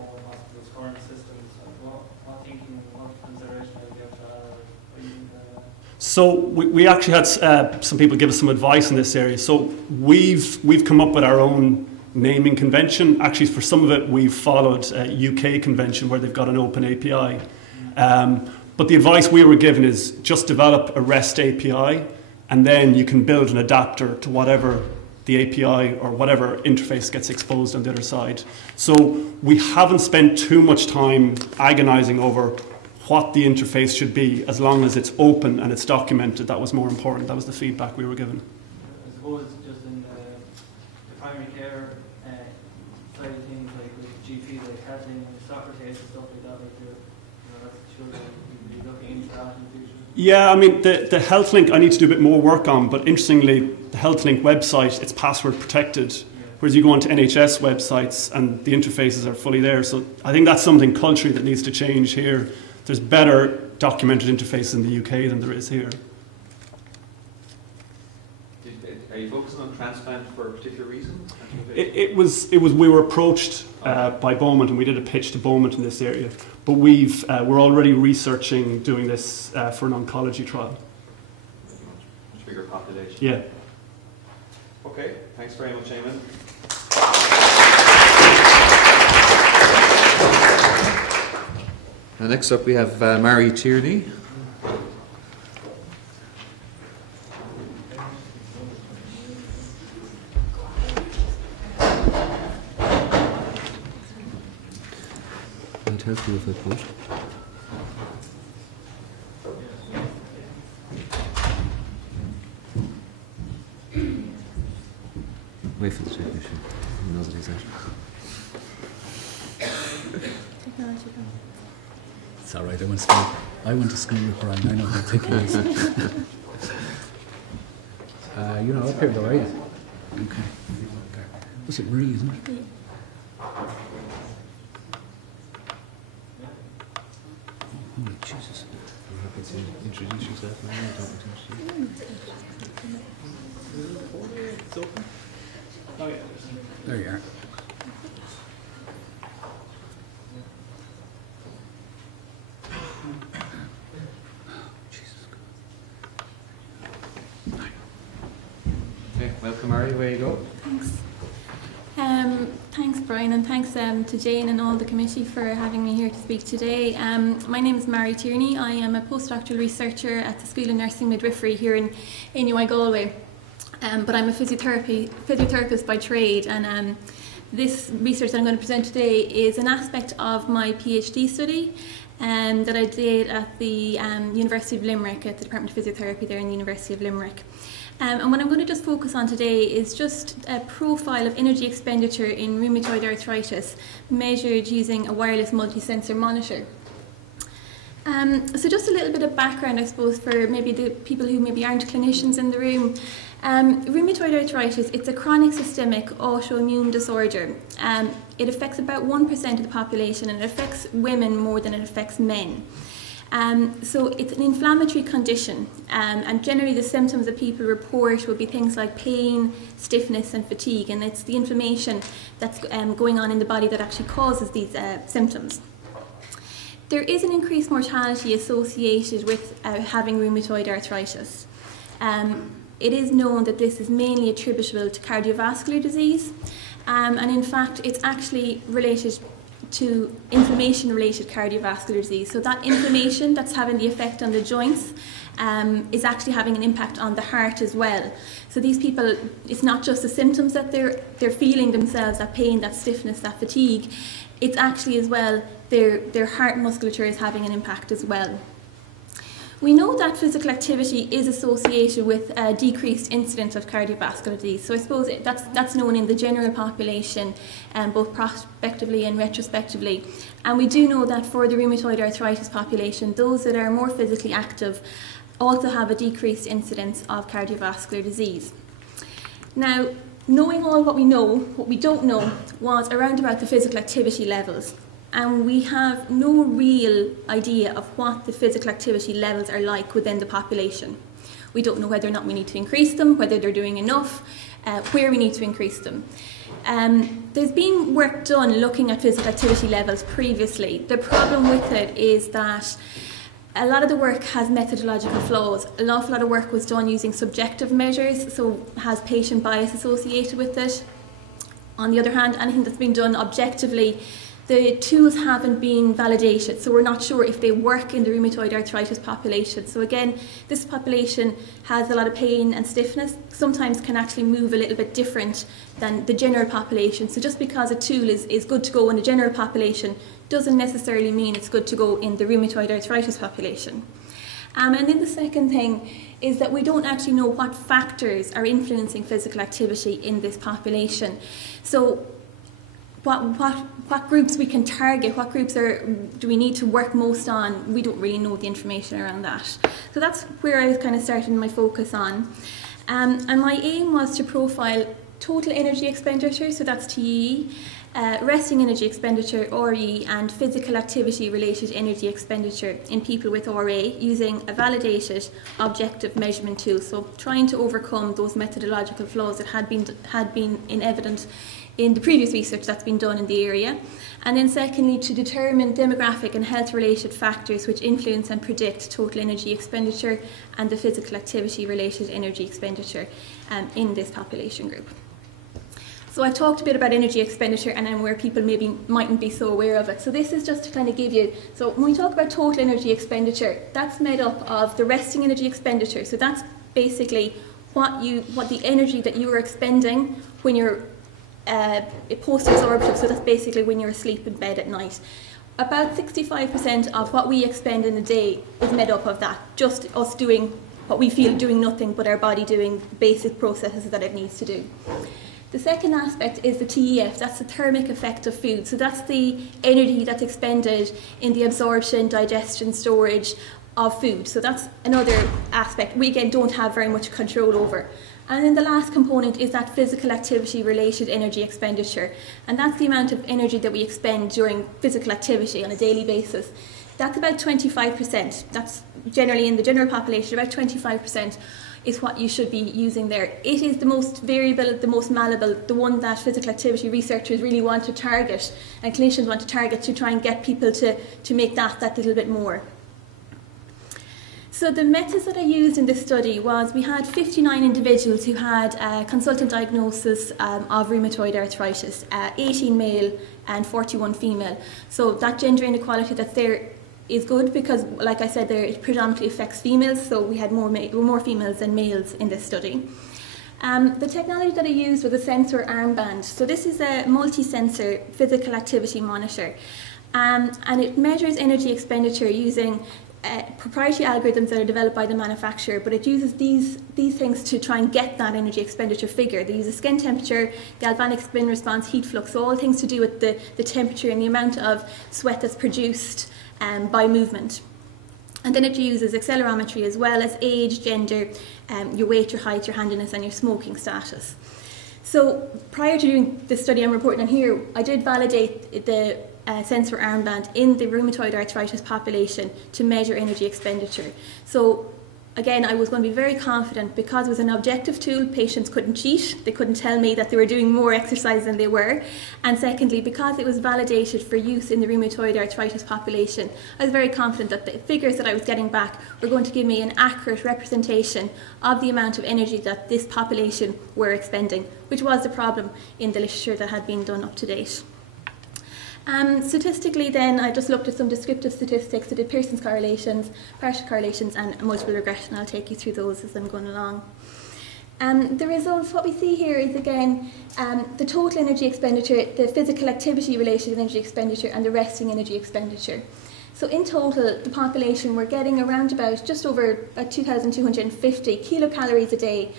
own hospitals' current systems. What thinking, what consideration have you have? So we actually had some people give us some advice in this area. So we've come up with our own naming convention. Actually, for some of it, we've followed a UK convention where they've got an open API. But the advice we were given is just develop a REST API, and then you can build an adapter to whatever the API or whatever interface gets exposed on the other side. So we haven't spent too much time agonizing over what the interface should be, as long as it's open and it's documented. That was more important. That was the feedback we were given. I suppose just in the primary care side of things, like with GP, like Kathleen and Socrates and stuff like that, like you know, that's children you'd be looking into that in the future. Yeah, I mean, the HealthLink I need to do a bit more work on, but interestingly, the HealthLink website, it's password protected, whereas you go onto NHS websites and the interfaces are fully there. So I think that's something culturally that needs to change here. There's better documented interfaces in the UK than there is here. Are you focusing on transplant for a particular reason? It was we were approached by Beaumont, and we did a pitch to Beaumont in this area. But we're already researching doing this for an oncology trial. Much bigger population. Yeah. Okay, thanks very much, Eamon. Now next up we have Mary Tierney. I'd help you if I could. Wait for the technician. He knows what he's at. It's all right. I went to school with Brian. I know how thick it is. You're not up here though, are you? Okay. Was it Marie, isn't it? Holy Jesus. You're happy to introduce yourself now? It's open. Oh yeah. There you are. Okay, welcome Mary, away you go. Thanks. Thanks Brian, and thanks to Jane and all the committee for having me here to speak today. My name is Mary Tierney. I am a postdoctoral researcher at the School of Nursing Midwifery here in UI Galway. But I'm a physiotherapist by trade, and this research that I'm going to present today is an aspect of my PhD study that I did at the University of Limerick, at the Department of Physiotherapy there in the University of Limerick. And what I'm going to just focus on today is just a profile of energy expenditure in rheumatoid arthritis measured using a wireless multi-sensor monitor. So just a little bit of background, I suppose, for maybe the people who maybe aren't clinicians in the room. Rheumatoid arthritis, it's a chronic systemic autoimmune disorder. It affects about 1% of the population, and it affects women more than it affects men. So it's an inflammatory condition, and generally the symptoms that people report will be things like pain, stiffness and fatigue, and it's the inflammation that's going on in the body that actually causes these symptoms. There is an increased mortality associated with having rheumatoid arthritis. It is known that this is mainly attributable to cardiovascular disease, and in fact it's actually related to inflammation-related cardiovascular disease. So that inflammation that's having the effect on the joints is actually having an impact on the heart as well. So these people, it's not just the symptoms that they're feeling themselves, that pain, that stiffness, that fatigue, it's actually as well their heart musculature is having an impact as well. We know that physical activity is associated with a decreased incidence of cardiovascular disease. So I suppose that's known in the general population, both prospectively and retrospectively. And we do know that for the rheumatoid arthritis population, those that are more physically active also have a decreased incidence of cardiovascular disease. Now, knowing all what we know, what we don't know was around about the physical activity levels. And we have no real idea of what the physical activity levels are like within the population. We don't know whether or not we need to increase them, whether they're doing enough, where we need to increase them. There's been work done looking at physical activity levels previously. The problem with it is that a lot of the work has methodological flaws. An awful lot of work was done using subjective measures, so has patient bias associated with it. On the other hand, anything that's been done objectively, the tools haven't been validated, so we're not sure if they work in the rheumatoid arthritis population. So again, this population has a lot of pain and stiffness, sometimes can actually move a little bit different than the general population. So just because a tool is good to go in the general population doesn't necessarily mean it's good to go in the rheumatoid arthritis population. And then the second thing is that we don't actually know what factors are influencing physical activity in this population. So what groups we can target, what groups do we need to work most on, we don't really know the information around that. So that's where I was kind of starting my focus on. And my aim was to profile total energy expenditure, so that's TEE, resting energy expenditure, RE, and physical activity related energy expenditure in people with RA using a validated objective measurement tool. So trying to overcome those methodological flaws that had been in evidence in the previous research that's been done in the area. And then secondly, to determine demographic and health related factors which influence and predict total energy expenditure and the physical activity related energy expenditure in this population group. So I've talked a bit about energy expenditure and then where people maybe mightn't be so aware of it. So this is just to kind of give you, so when we talk about total energy expenditure, that's made up of the resting energy expenditure. So that's basically what the energy that you are expending when you're post-absorptive, so that's basically when you're asleep in bed at night. About 65% of what we expend in a day is made up of that, just us doing what we feel doing nothing but our body doing basic processes that it needs to do. The second aspect is the TEF, that's the thermic effect of food. So that's the energy that's expended in the absorption, digestion, storage of food. So that's another aspect we again don't have very much control over. And then the last component is that physical activity related energy expenditure. And that's the amount of energy that we expend during physical activity on a daily basis. That's about 25%. That's generally in the general population, about 25% is what you should be using there. It is the most variable, the most malleable, the one that physical activity researchers really want to target and clinicians want to target to try and get people to make that little bit more. So the methods that I used in this study was we had 59 individuals who had a consultant diagnosis of rheumatoid arthritis, 18 male and 41 female. So that gender inequality that's there is good because, like I said, it predominantly affects females, so we had more females than males in this study. The technology that I used was a sensor armband. So this is a multi-sensor physical activity monitor, and it measures energy expenditure using proprietary algorithms that are developed by the manufacturer, but it uses these things to try and get that energy expenditure figure. They use a skin temperature, galvanic spin response, heat flux, so all things to do with the temperature and the amount of sweat that's produced by movement. And then it uses accelerometry as well as age, gender, your weight, your height, your handiness, and your smoking status. So prior to doing the study I'm reporting on here, I did validate the sensor armband in the rheumatoid arthritis population to measure energy expenditure. So again, I was going to be very confident because it was an objective tool. Patients couldn't cheat. They couldn't tell me that they were doing more exercise than they were. And secondly, because it was validated for use in the rheumatoid arthritis population, I was very confident that the figures that I was getting back were going to give me an accurate representation of the amount of energy that this population were expending, which was the problem in the literature that had been done up to date. Statistically then, I just looked at some descriptive statistics. I did Pearson's correlations, partial correlations and multiple regression. I'll take you through those as I'm going along. The results, what we see here is again the total energy expenditure, the physical activity related energy expenditure and the resting energy expenditure. So in total, the population were getting around about just over 2,250 kilocalories a day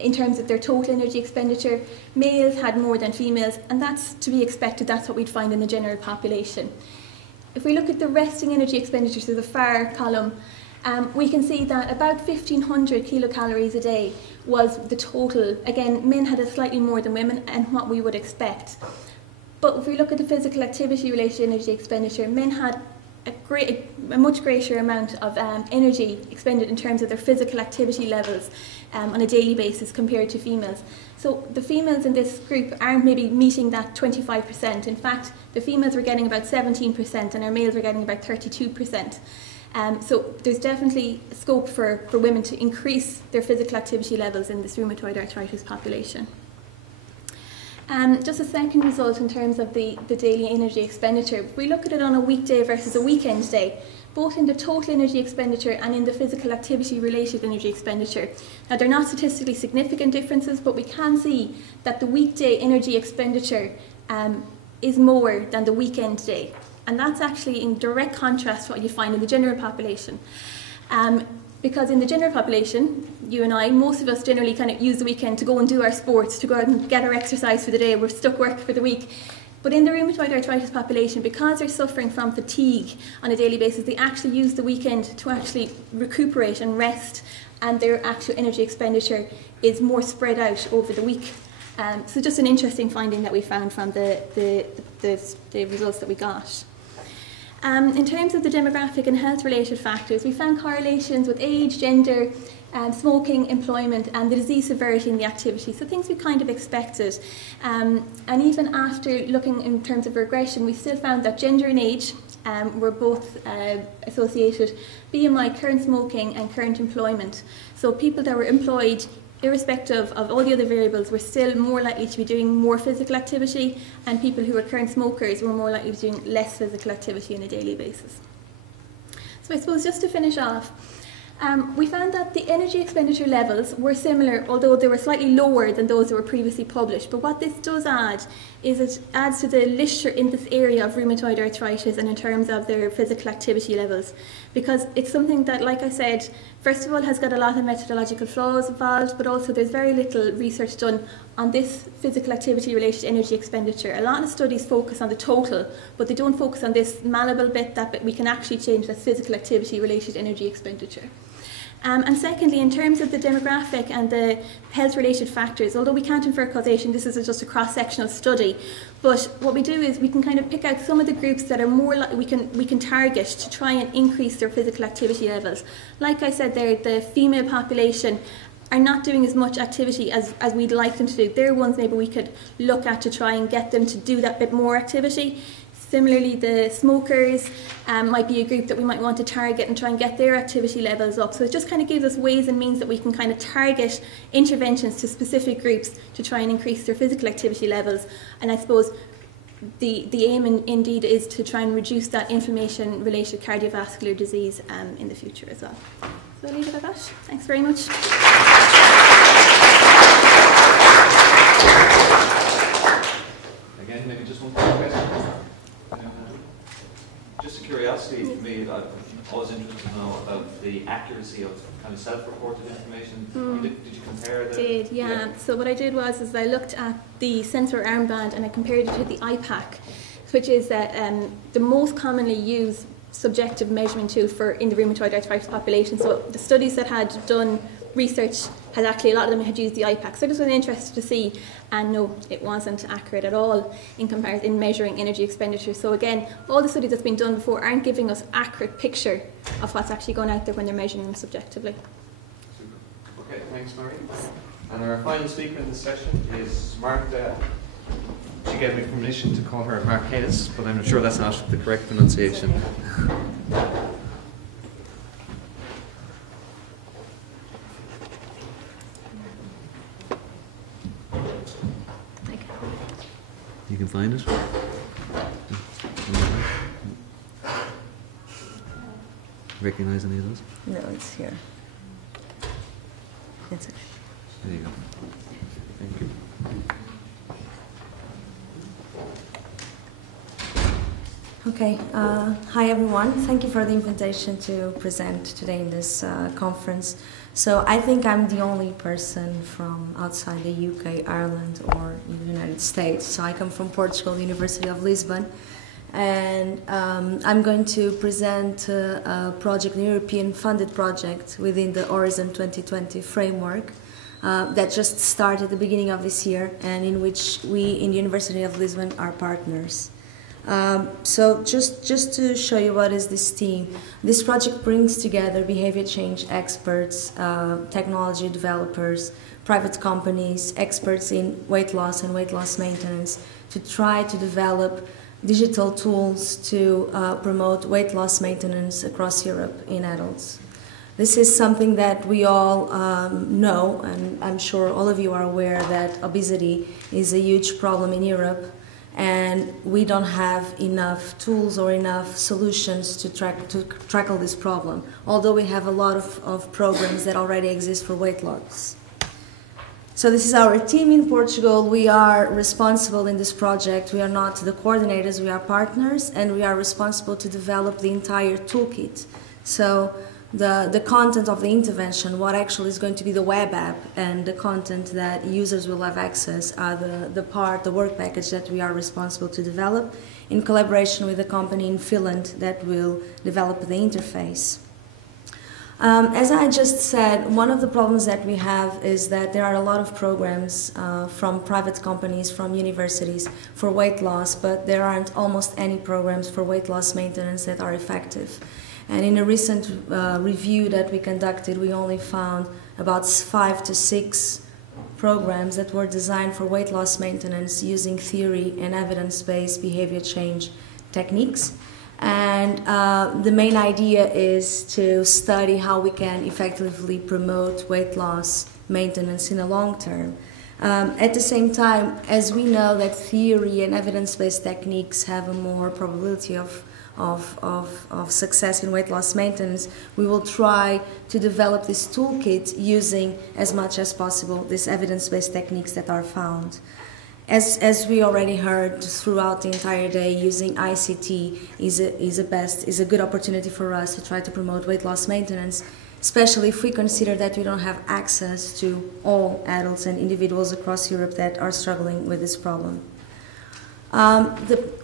in terms of their total energy expenditure. Males had more than females, and that's to be expected. That's what we'd find in the general population. If we look at the resting energy expenditure, so the far column, we can see that about 1,500 kilocalories a day was the total. Again, men had a slightly more than women, and what we would expect. But if we look at the physical activity related energy expenditure, men had a much greater amount of energy expended in terms of their physical activity levels on a daily basis compared to females. So the females in this group aren't maybe meeting that 25%. In fact, the females were getting about 17% and our males were getting about 32%. So there's definitely scope for women to increase their physical activity levels in this rheumatoid arthritis population. Just a second result in terms of the daily energy expenditure. If we look at it on a weekday versus a weekend day, both in the total energy expenditure and in the physical activity related energy expenditure. Now they're not statistically significant differences, but we can see that the weekday energy expenditure is more than the weekend day. And that's actually in direct contrast to what you find in the general population. Because in the general population, you and I, most of us generally kind of use the weekend to go and do our sports, to go out and get our exercise for the day. We're stuck work for the week. But in the rheumatoid arthritis population, because they're suffering from fatigue on a daily basis, they actually use the weekend to actually recuperate and rest, and their actual energy expenditure is more spread out over the week. So just an interesting finding that we found from the results that we got. In terms of the demographic and health-related factors, we found correlations with age, gender, smoking, employment, and the disease severity in the activity. So things we kind of expected. And even after looking in terms of regression, we still found that gender and age were both associated. BMI, current smoking, and current employment. So people that were employed, irrespective of all the other variables, were still more likely to be doing more physical activity, and people who were current smokers were more likely to be doing less physical activity on a daily basis. So I suppose just to finish off, we found that the energy expenditure levels were similar, although they were slightly lower than those that were previously published. But what this does add is it adds to the literature in this area of rheumatoid arthritis and in terms of their physical activity levels. Because it's something that, like I said, first of all has got a lot of methodological flaws involved, but also there's very little research done on this physical activity related energy expenditure. A lot of studies focus on the total, but they don't focus on this malleable bit that we can actually change, that physical activity related energy expenditure. And secondly, in terms of the demographic and the health-related factors, although we can't infer causation, this is just a cross-sectional study, but what we do is we can kind of pick out some of the groups that are more like we can target to try and increase their physical activity levels. Like I said there, the female population are not doing as much activity as we'd like them to do. They're ones maybe we could look at to try and get them to do that bit more activity. Similarly, the smokers might be a group that we might want to target and try and get their activity levels up. So it just kind of gives us ways and means that we can kind of target interventions to specific groups to try and increase their physical activity levels. And I suppose the aim indeed is to try and reduce that inflammation-related cardiovascular disease in the future as well. So I'll leave it at that. Thanks very much. Again, maybe just one quick question. Just a curiosity for me, I'm always interested to know about the accuracy of kind of self-reported information. Did you compare the... Yeah. So what I did was I looked at the sensor armband and I compared it to the IPAC, which is the most commonly used subjective measurement tool in the rheumatoid arthritis population. So the studies that had done research had actually, a lot of them had used the IPAC. So I just was interested to see, and no, it wasn't accurate at all in measuring energy expenditure. So again, all the studies that's been done before aren't giving us accurate picture of what's actually going out there when they're measuring them subjectively. Okay, thanks, Mary. And our final speaker in this session is Marta. She gave me permission to call her Marquez, but I'm sure that's not the correct pronunciation. You can find it? Recognize any of those? No, it's here. It's okay. There you go. Thank you. Okay. Hi, everyone. Thank you for the invitation to present today in this conference. So I think I'm the only person from outside the UK, Ireland, or the United States. So I come from Portugal, University of Lisbon. And I'm going to present a project, a European funded project within the Horizon 2020 framework that just started at the beginning of this year, and in which we in the University of Lisbon are partners. So just to show you what is this team, this project brings together behavior change experts, technology developers, private companies, experts in weight loss and weight loss maintenance to try to develop digital tools to promote weight loss maintenance across Europe in adults. This is something that we all know, and I'm sure all of you are aware that obesity is a huge problem in Europe. And we don't have enough tools or enough solutions to tackle this problem, although we have a lot of programs that already exist for weight loss. So this is our team in Portugal. We are responsible in this project. We are not the coordinators, we are partners, and we are responsible to develop the entire toolkit. So the content of the intervention, what actually is going to be the web app, and the content that users will have access are the work package that we are responsible to develop in collaboration with a company in Finland that will develop the interface. As I just said, one of the problems that we have is that there are a lot of programs from private companies, from universities for weight loss, but there aren't almost any programs for weight loss maintenance that are effective. And in a recent review that we conducted, we only found about 5 to 6 programs that were designed for weight loss maintenance using theory and evidence-based behavior change techniques. And the main idea is to study how we can effectively promote weight loss maintenance in the long term. At the same time, as we know that theory and evidence-based techniques have a more probability of success in weight loss maintenance, we will try to develop this toolkit using as much as possible these evidence-based techniques that are found. As we already heard throughout the entire day, using ICT is a good opportunity for us to try to promote weight loss maintenance, especially if we consider that we don't have access to all adults and individuals across Europe that are struggling with this problem.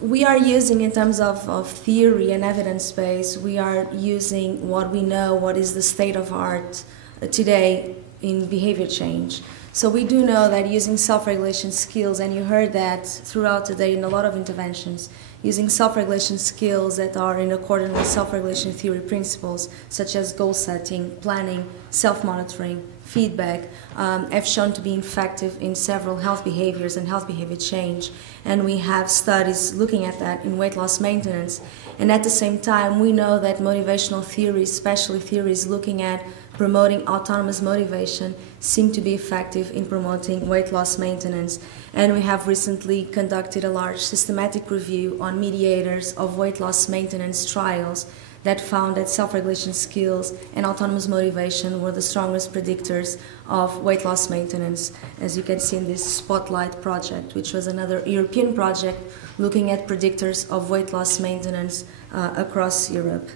We are using, in terms of theory and evidence base, we are using what we know, what is the state of art today in behavior change. So we do know that using self-regulation skills, and you heard that throughout today in a lot of interventions, using self-regulation skills that are in accordance with self-regulation theory principles, such as goal setting, planning, self-monitoring, feedback, have shown to be effective in several health behaviors and health behavior change. And we have studies looking at that in weight loss maintenance. And at the same time, we know that motivational theories, especially theories looking at promoting autonomous motivation, seem to be effective in promoting weight loss maintenance. And we have recently conducted a large systematic review on mediators of weight loss maintenance trials that found that self-regulation skills and autonomous motivation were the strongest predictors of weight loss maintenance, as you can see in this Spotlight project, which was another European project looking at predictors of weight loss maintenance across Europe.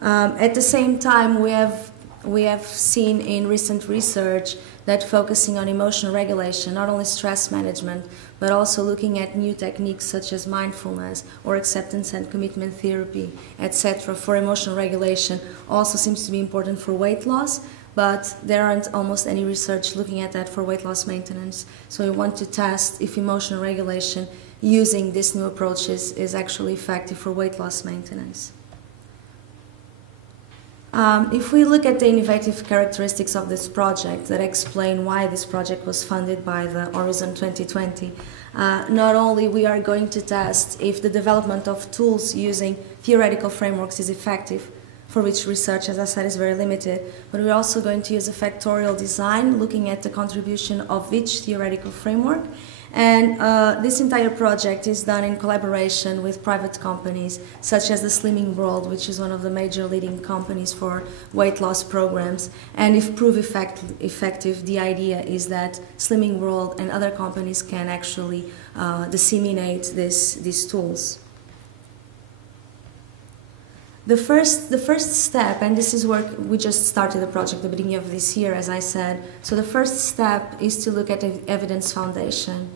At the same time, we have we have seen in recent research that focusing on emotional regulation, not only stress management, but also looking at new techniques such as mindfulness or acceptance and commitment therapy, etc., for emotional regulation also seems to be important for weight loss, but there aren't almost any research looking at that for weight loss maintenance. So we want to test if emotional regulation using these new approaches is actually effective for weight loss maintenance. If we look at the innovative characteristics of this project that explain why this project was funded by the Horizon 2020, not only we are going to test if the development of tools using theoretical frameworks is effective, for which research, as I said, is very limited, but we're also going to use a factorial design looking at the contribution of each theoretical framework. And this entire project is done in collaboration with private companies, such as the Slimming World, which is one of the major leading companies for weight loss programs. And if proved effective, the idea is that Slimming World and other companies can actually disseminate these tools. The first step, and this is where we just started the project at the beginning of this year, as I said, so the first step is to look at the evidence foundation.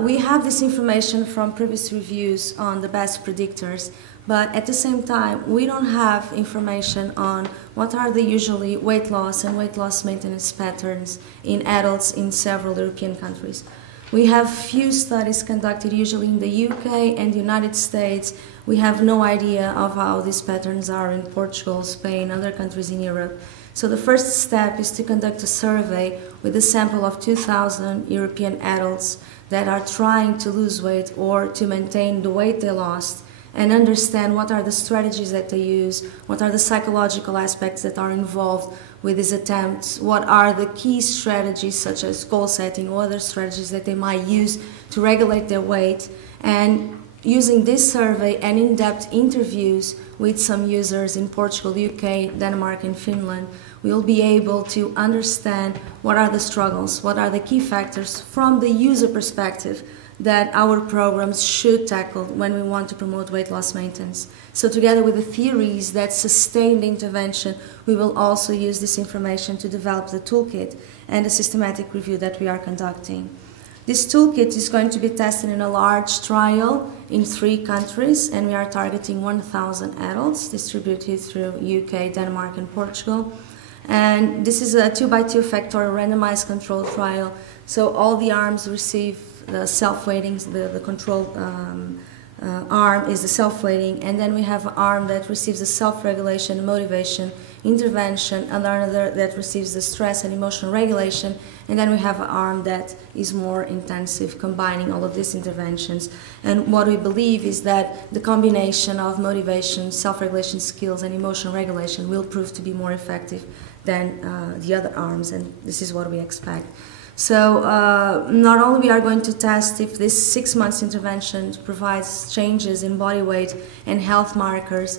We have this information from previous reviews on the best predictors, but at the same time, we don't have information on what are the usually weight loss and weight loss maintenance patterns in adults in several European countries. We have few studies conducted usually in the UK and the United States. We have no idea of how these patterns are in Portugal, Spain, other countries in Europe. So the first step is to conduct a survey with a sample of 2,000 European adults that are trying to lose weight or to maintain the weight they lost, and understand what are the strategies that they use, what are the psychological aspects that are involved with these attempts, what are the key strategies such as goal setting or other strategies that they might use to regulate their weight. And using this survey and in-depth interviews with some users in Portugal, UK, Denmark and Finland, we'll be able to understand what are the struggles, what are the key factors from the user perspective that our programs should tackle when we want to promote weight loss maintenance. So together with the theories that sustain the intervention, we will also use this information to develop the toolkit and the systematic review that we are conducting. This toolkit is going to be tested in a large trial in 3 countries, and we are targeting 1,000 adults distributed through UK, Denmark and Portugal. And this is a 2x2 factorial randomized control trial, so all the arms receive the self-weighting, the control arm is the self-weighting, and then we have an arm that receives the self-regulation, motivation, intervention, and another that receives the stress and emotional regulation, and then we have an arm that is more intensive, combining all of these interventions. And what we believe is that the combination of motivation, self-regulation skills, and emotional regulation will prove to be more effective than the other arms, and this is what we expect. So not only we are going to test if this 6 months intervention provides changes in body weight and health markers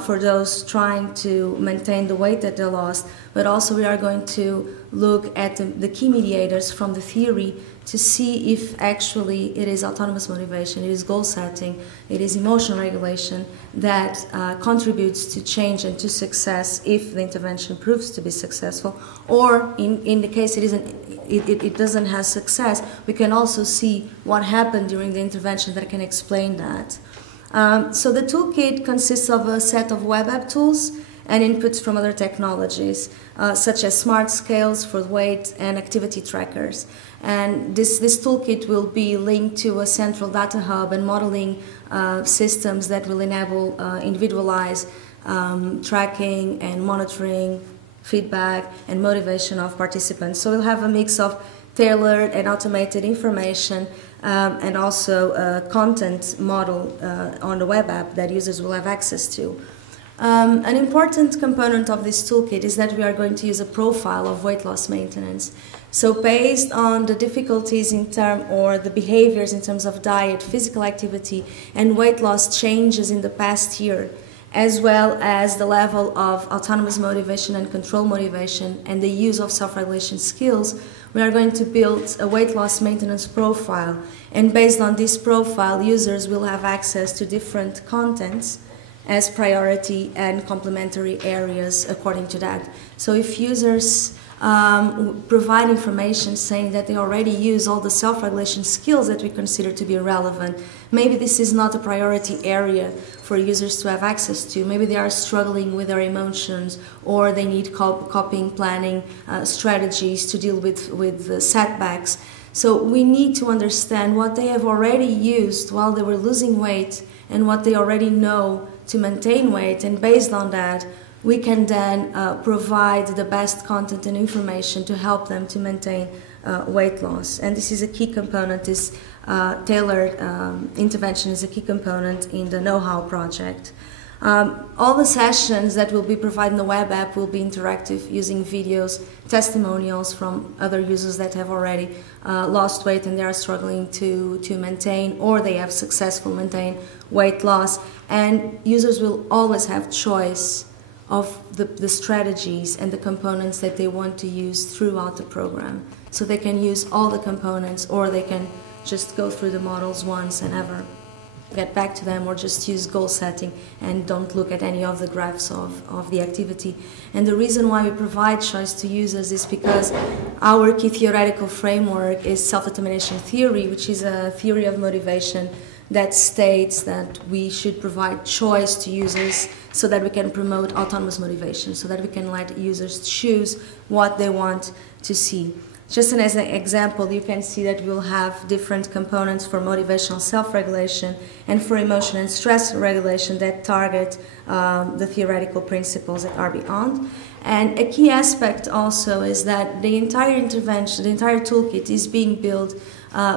for those trying to maintain the weight that they lost, but also we are going to look at the key mediators from the theory to see if actually it is autonomous motivation, it is goal setting, it is emotional regulation that contributes to change and to success if the intervention proves to be successful, or in the case it doesn't have success, we can also see what happened during the intervention that can explain that. So the toolkit consists of a set of web app tools and inputs from other technologies, such as smart scales for weight and activity trackers. And this toolkit will be linked to a central data hub and modeling systems that will enable individualized tracking and monitoring, feedback and motivation of participants. So we'll have a mix of tailored and automated information and also a content model on the web app that users will have access to. An important component of this toolkit is that we are going to use a profile of weight loss maintenance. So based on the difficulties or the behaviors in terms of diet, physical activity, and weight loss changes in the past year, as well as the level of autonomous motivation and control motivation and the use of self-regulation skills, we are going to build a weight loss maintenance profile. And based on this profile, users will have access to different contents as priority and complementary areas according to that. So if users provide information saying that they already use all the self-regulation skills that we consider to be relevant, maybe this is not a priority area for users to have access to. Maybe they are struggling with their emotions, or they need coping planning strategies to deal with the setbacks. So we need to understand what they have already used while they were losing weight and what they already know to maintain weight, and based on that, we can then provide the best content and information to help them to maintain weight loss. And this is a key component, this tailored intervention is a key component in the Know-How project. All the sessions that will be provided in the web app will be interactive, using videos, testimonials from other users that have already lost weight and they are struggling to maintain, or they have successfully maintained weight loss. And users will always have choice of the strategies and the components that they want to use throughout the program. So they can use all the components, or they can just go through the models once and ever get back to them, or just use goal setting and don't look at any of the graphs of the activity. And the reason why we provide choice to users is because our key theoretical framework is self-determination theory, which is a theory of motivation that states that we should provide choice to users so that we can promote autonomous motivation, so that we can let users choose what they want to see. Just as an example, you can see that we'll have different components for motivational self-regulation and for emotion and stress regulation that target the theoretical principles that are beyond. And a key aspect also is that the entire intervention, the entire toolkit is being built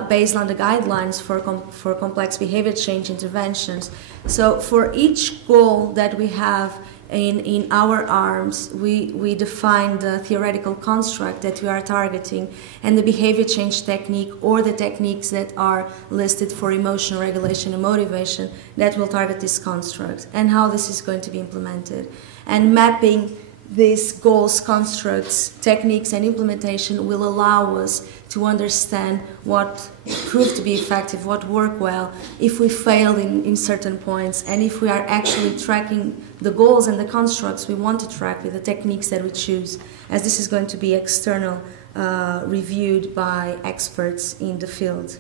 based on the guidelines for complex behavior change interventions. So for each goal that we have in our arms, we define the theoretical construct that we are targeting and the behavior change technique, or the techniques that are listed for emotional regulation and motivation that will target this construct, and how this is going to be implemented. And mapping these goals, constructs, techniques, and implementation will allow us to understand what proved to be effective, what worked well, if we failed in certain points, and if we are actually tracking the goals and the constructs we want to track with the techniques that we choose, as this is going to be external, reviewed by experts in the field.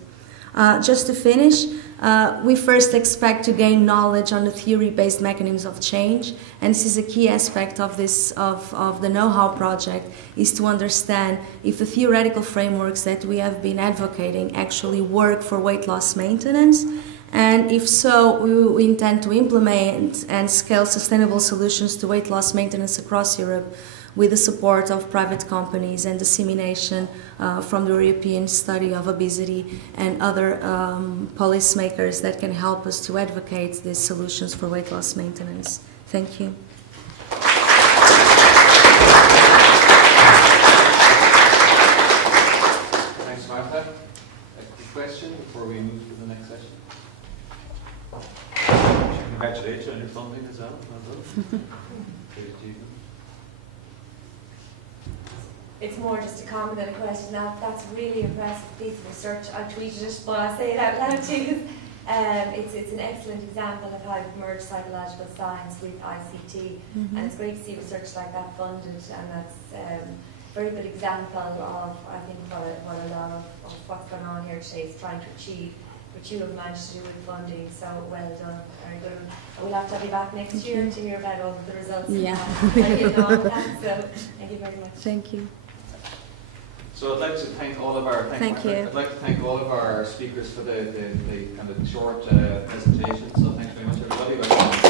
Just to finish, we first expect to gain knowledge on the theory-based mechanisms of change, and this is a key aspect of the Know-How project, is to understand if the theoretical frameworks that we have been advocating actually work for weight loss maintenance, and if so, we intend to implement and scale sustainable solutions to weight loss maintenance across Europe, with the support of private companies and dissemination from the European study of obesity and other policymakers that can help us to advocate these solutions for weight loss maintenance. Thank you. Thanks, Martha. A question before we move to the next session? Congratulations on your funding as well. Great achievement. It's more just a comment than a question. That's a really impressive piece of research. I tweeted it, but I say it out loud too. It's an excellent example of how you've merged psychological science with ICT, and it's great to see research like that funded, and that's a very good example of, I think, what a lot of what's going on here today is trying to achieve, what you have managed to do with funding. So well done, very good. We'll have to have you back next year to hear about all of the results. Yeah. So thank you very much. Thank you. So I'd like to thank all of our I'd like to thank all of our speakers for the kind of short presentation. So thanks very much, everybody.